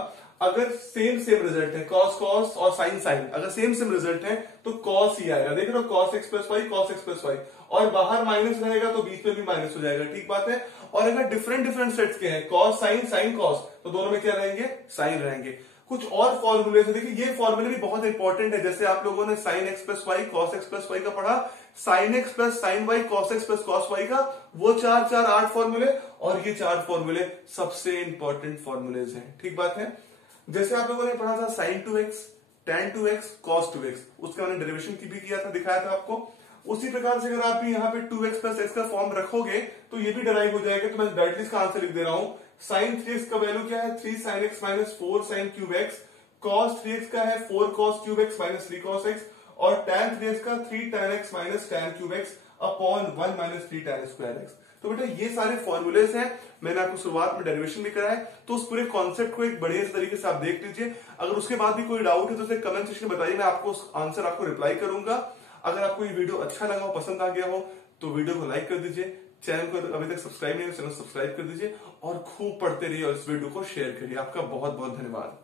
अगर same result है cos cos और sin sin, अगर सेम रिजल्ट है तो cos ही आएगा। देख रहे हो, cos x plus y cos x plus y, और बाहर माइनस रहेगा तो बीच में भी माइनस हो जाएगा। ठीक बात है? और अगर डिफरेंट सेट्स के हैं cos sin sin cos, तो दोनों में क्या रहेंगे, साइन रहेंगे। कुछ और फॉर्मूले से देखिए, ये फॉर्मूले भी बहुत इंपॉर्टेंट है। जैसे आप लोगों ने sin x plus y cos x plus y का पढ़ा, sin x plus sin y cos x plus cos y का, वो 8 फॉर्मूले, और ये 4 फॉर्मूले सबसे इंपॉर्टेंट फॉर्मूलेज हैं। ठीक बात है? जैसे आप लोगों ने पढ़ा था sin 2x tan 2x cos 2x, उसका मैंने डेरिवेशन की भी किया था, दिखाया था आपको। उसी प्रकार से अगर आप भी यहाँ पे 2x प्लस x का फॉर्म रखोगे तो ये भी डिराइव हो जाएगा। तो मैं डायरेक्टली इसका आंसर लिख दे रहा हूं, sin 3x का वैल्यू क्या है, 3 sin x minus 4 sin cube x, cos 3x का है 4 cos cube x minus 3 cos x, और tan 3x का 3 tan x minus tan cube x upon 1 minus 3 tan square x। तो बेटा ये सारे फॉर्मूलेज हैं, मैंने आपको शुरुआत में डेरिवेशन भी कराया, तो उस पूरे कॉन्सेप्ट को एक बढ़िया तरीके से आप देख लीजिए। अगर उसके बाद भी कोई डाउट है तो उसे कमेंट सेक्शन में बताइए, मैं आपको उस आंसर आपको रिप्लाई करूंगा। अगर आपको ये वीडियो अच्छा लगा हो, पसंद आ गया हो, तो वीडियो को लाइक कर दीजिए, चैनल को अभी तक सब्सक्राइब नहीं है चैनल सब्सक्राइब कर दीजिए, और खूब पढ़ते रहिए और इस वीडियो को शेयर करिए। आपका बहुत बहुत धन्यवाद।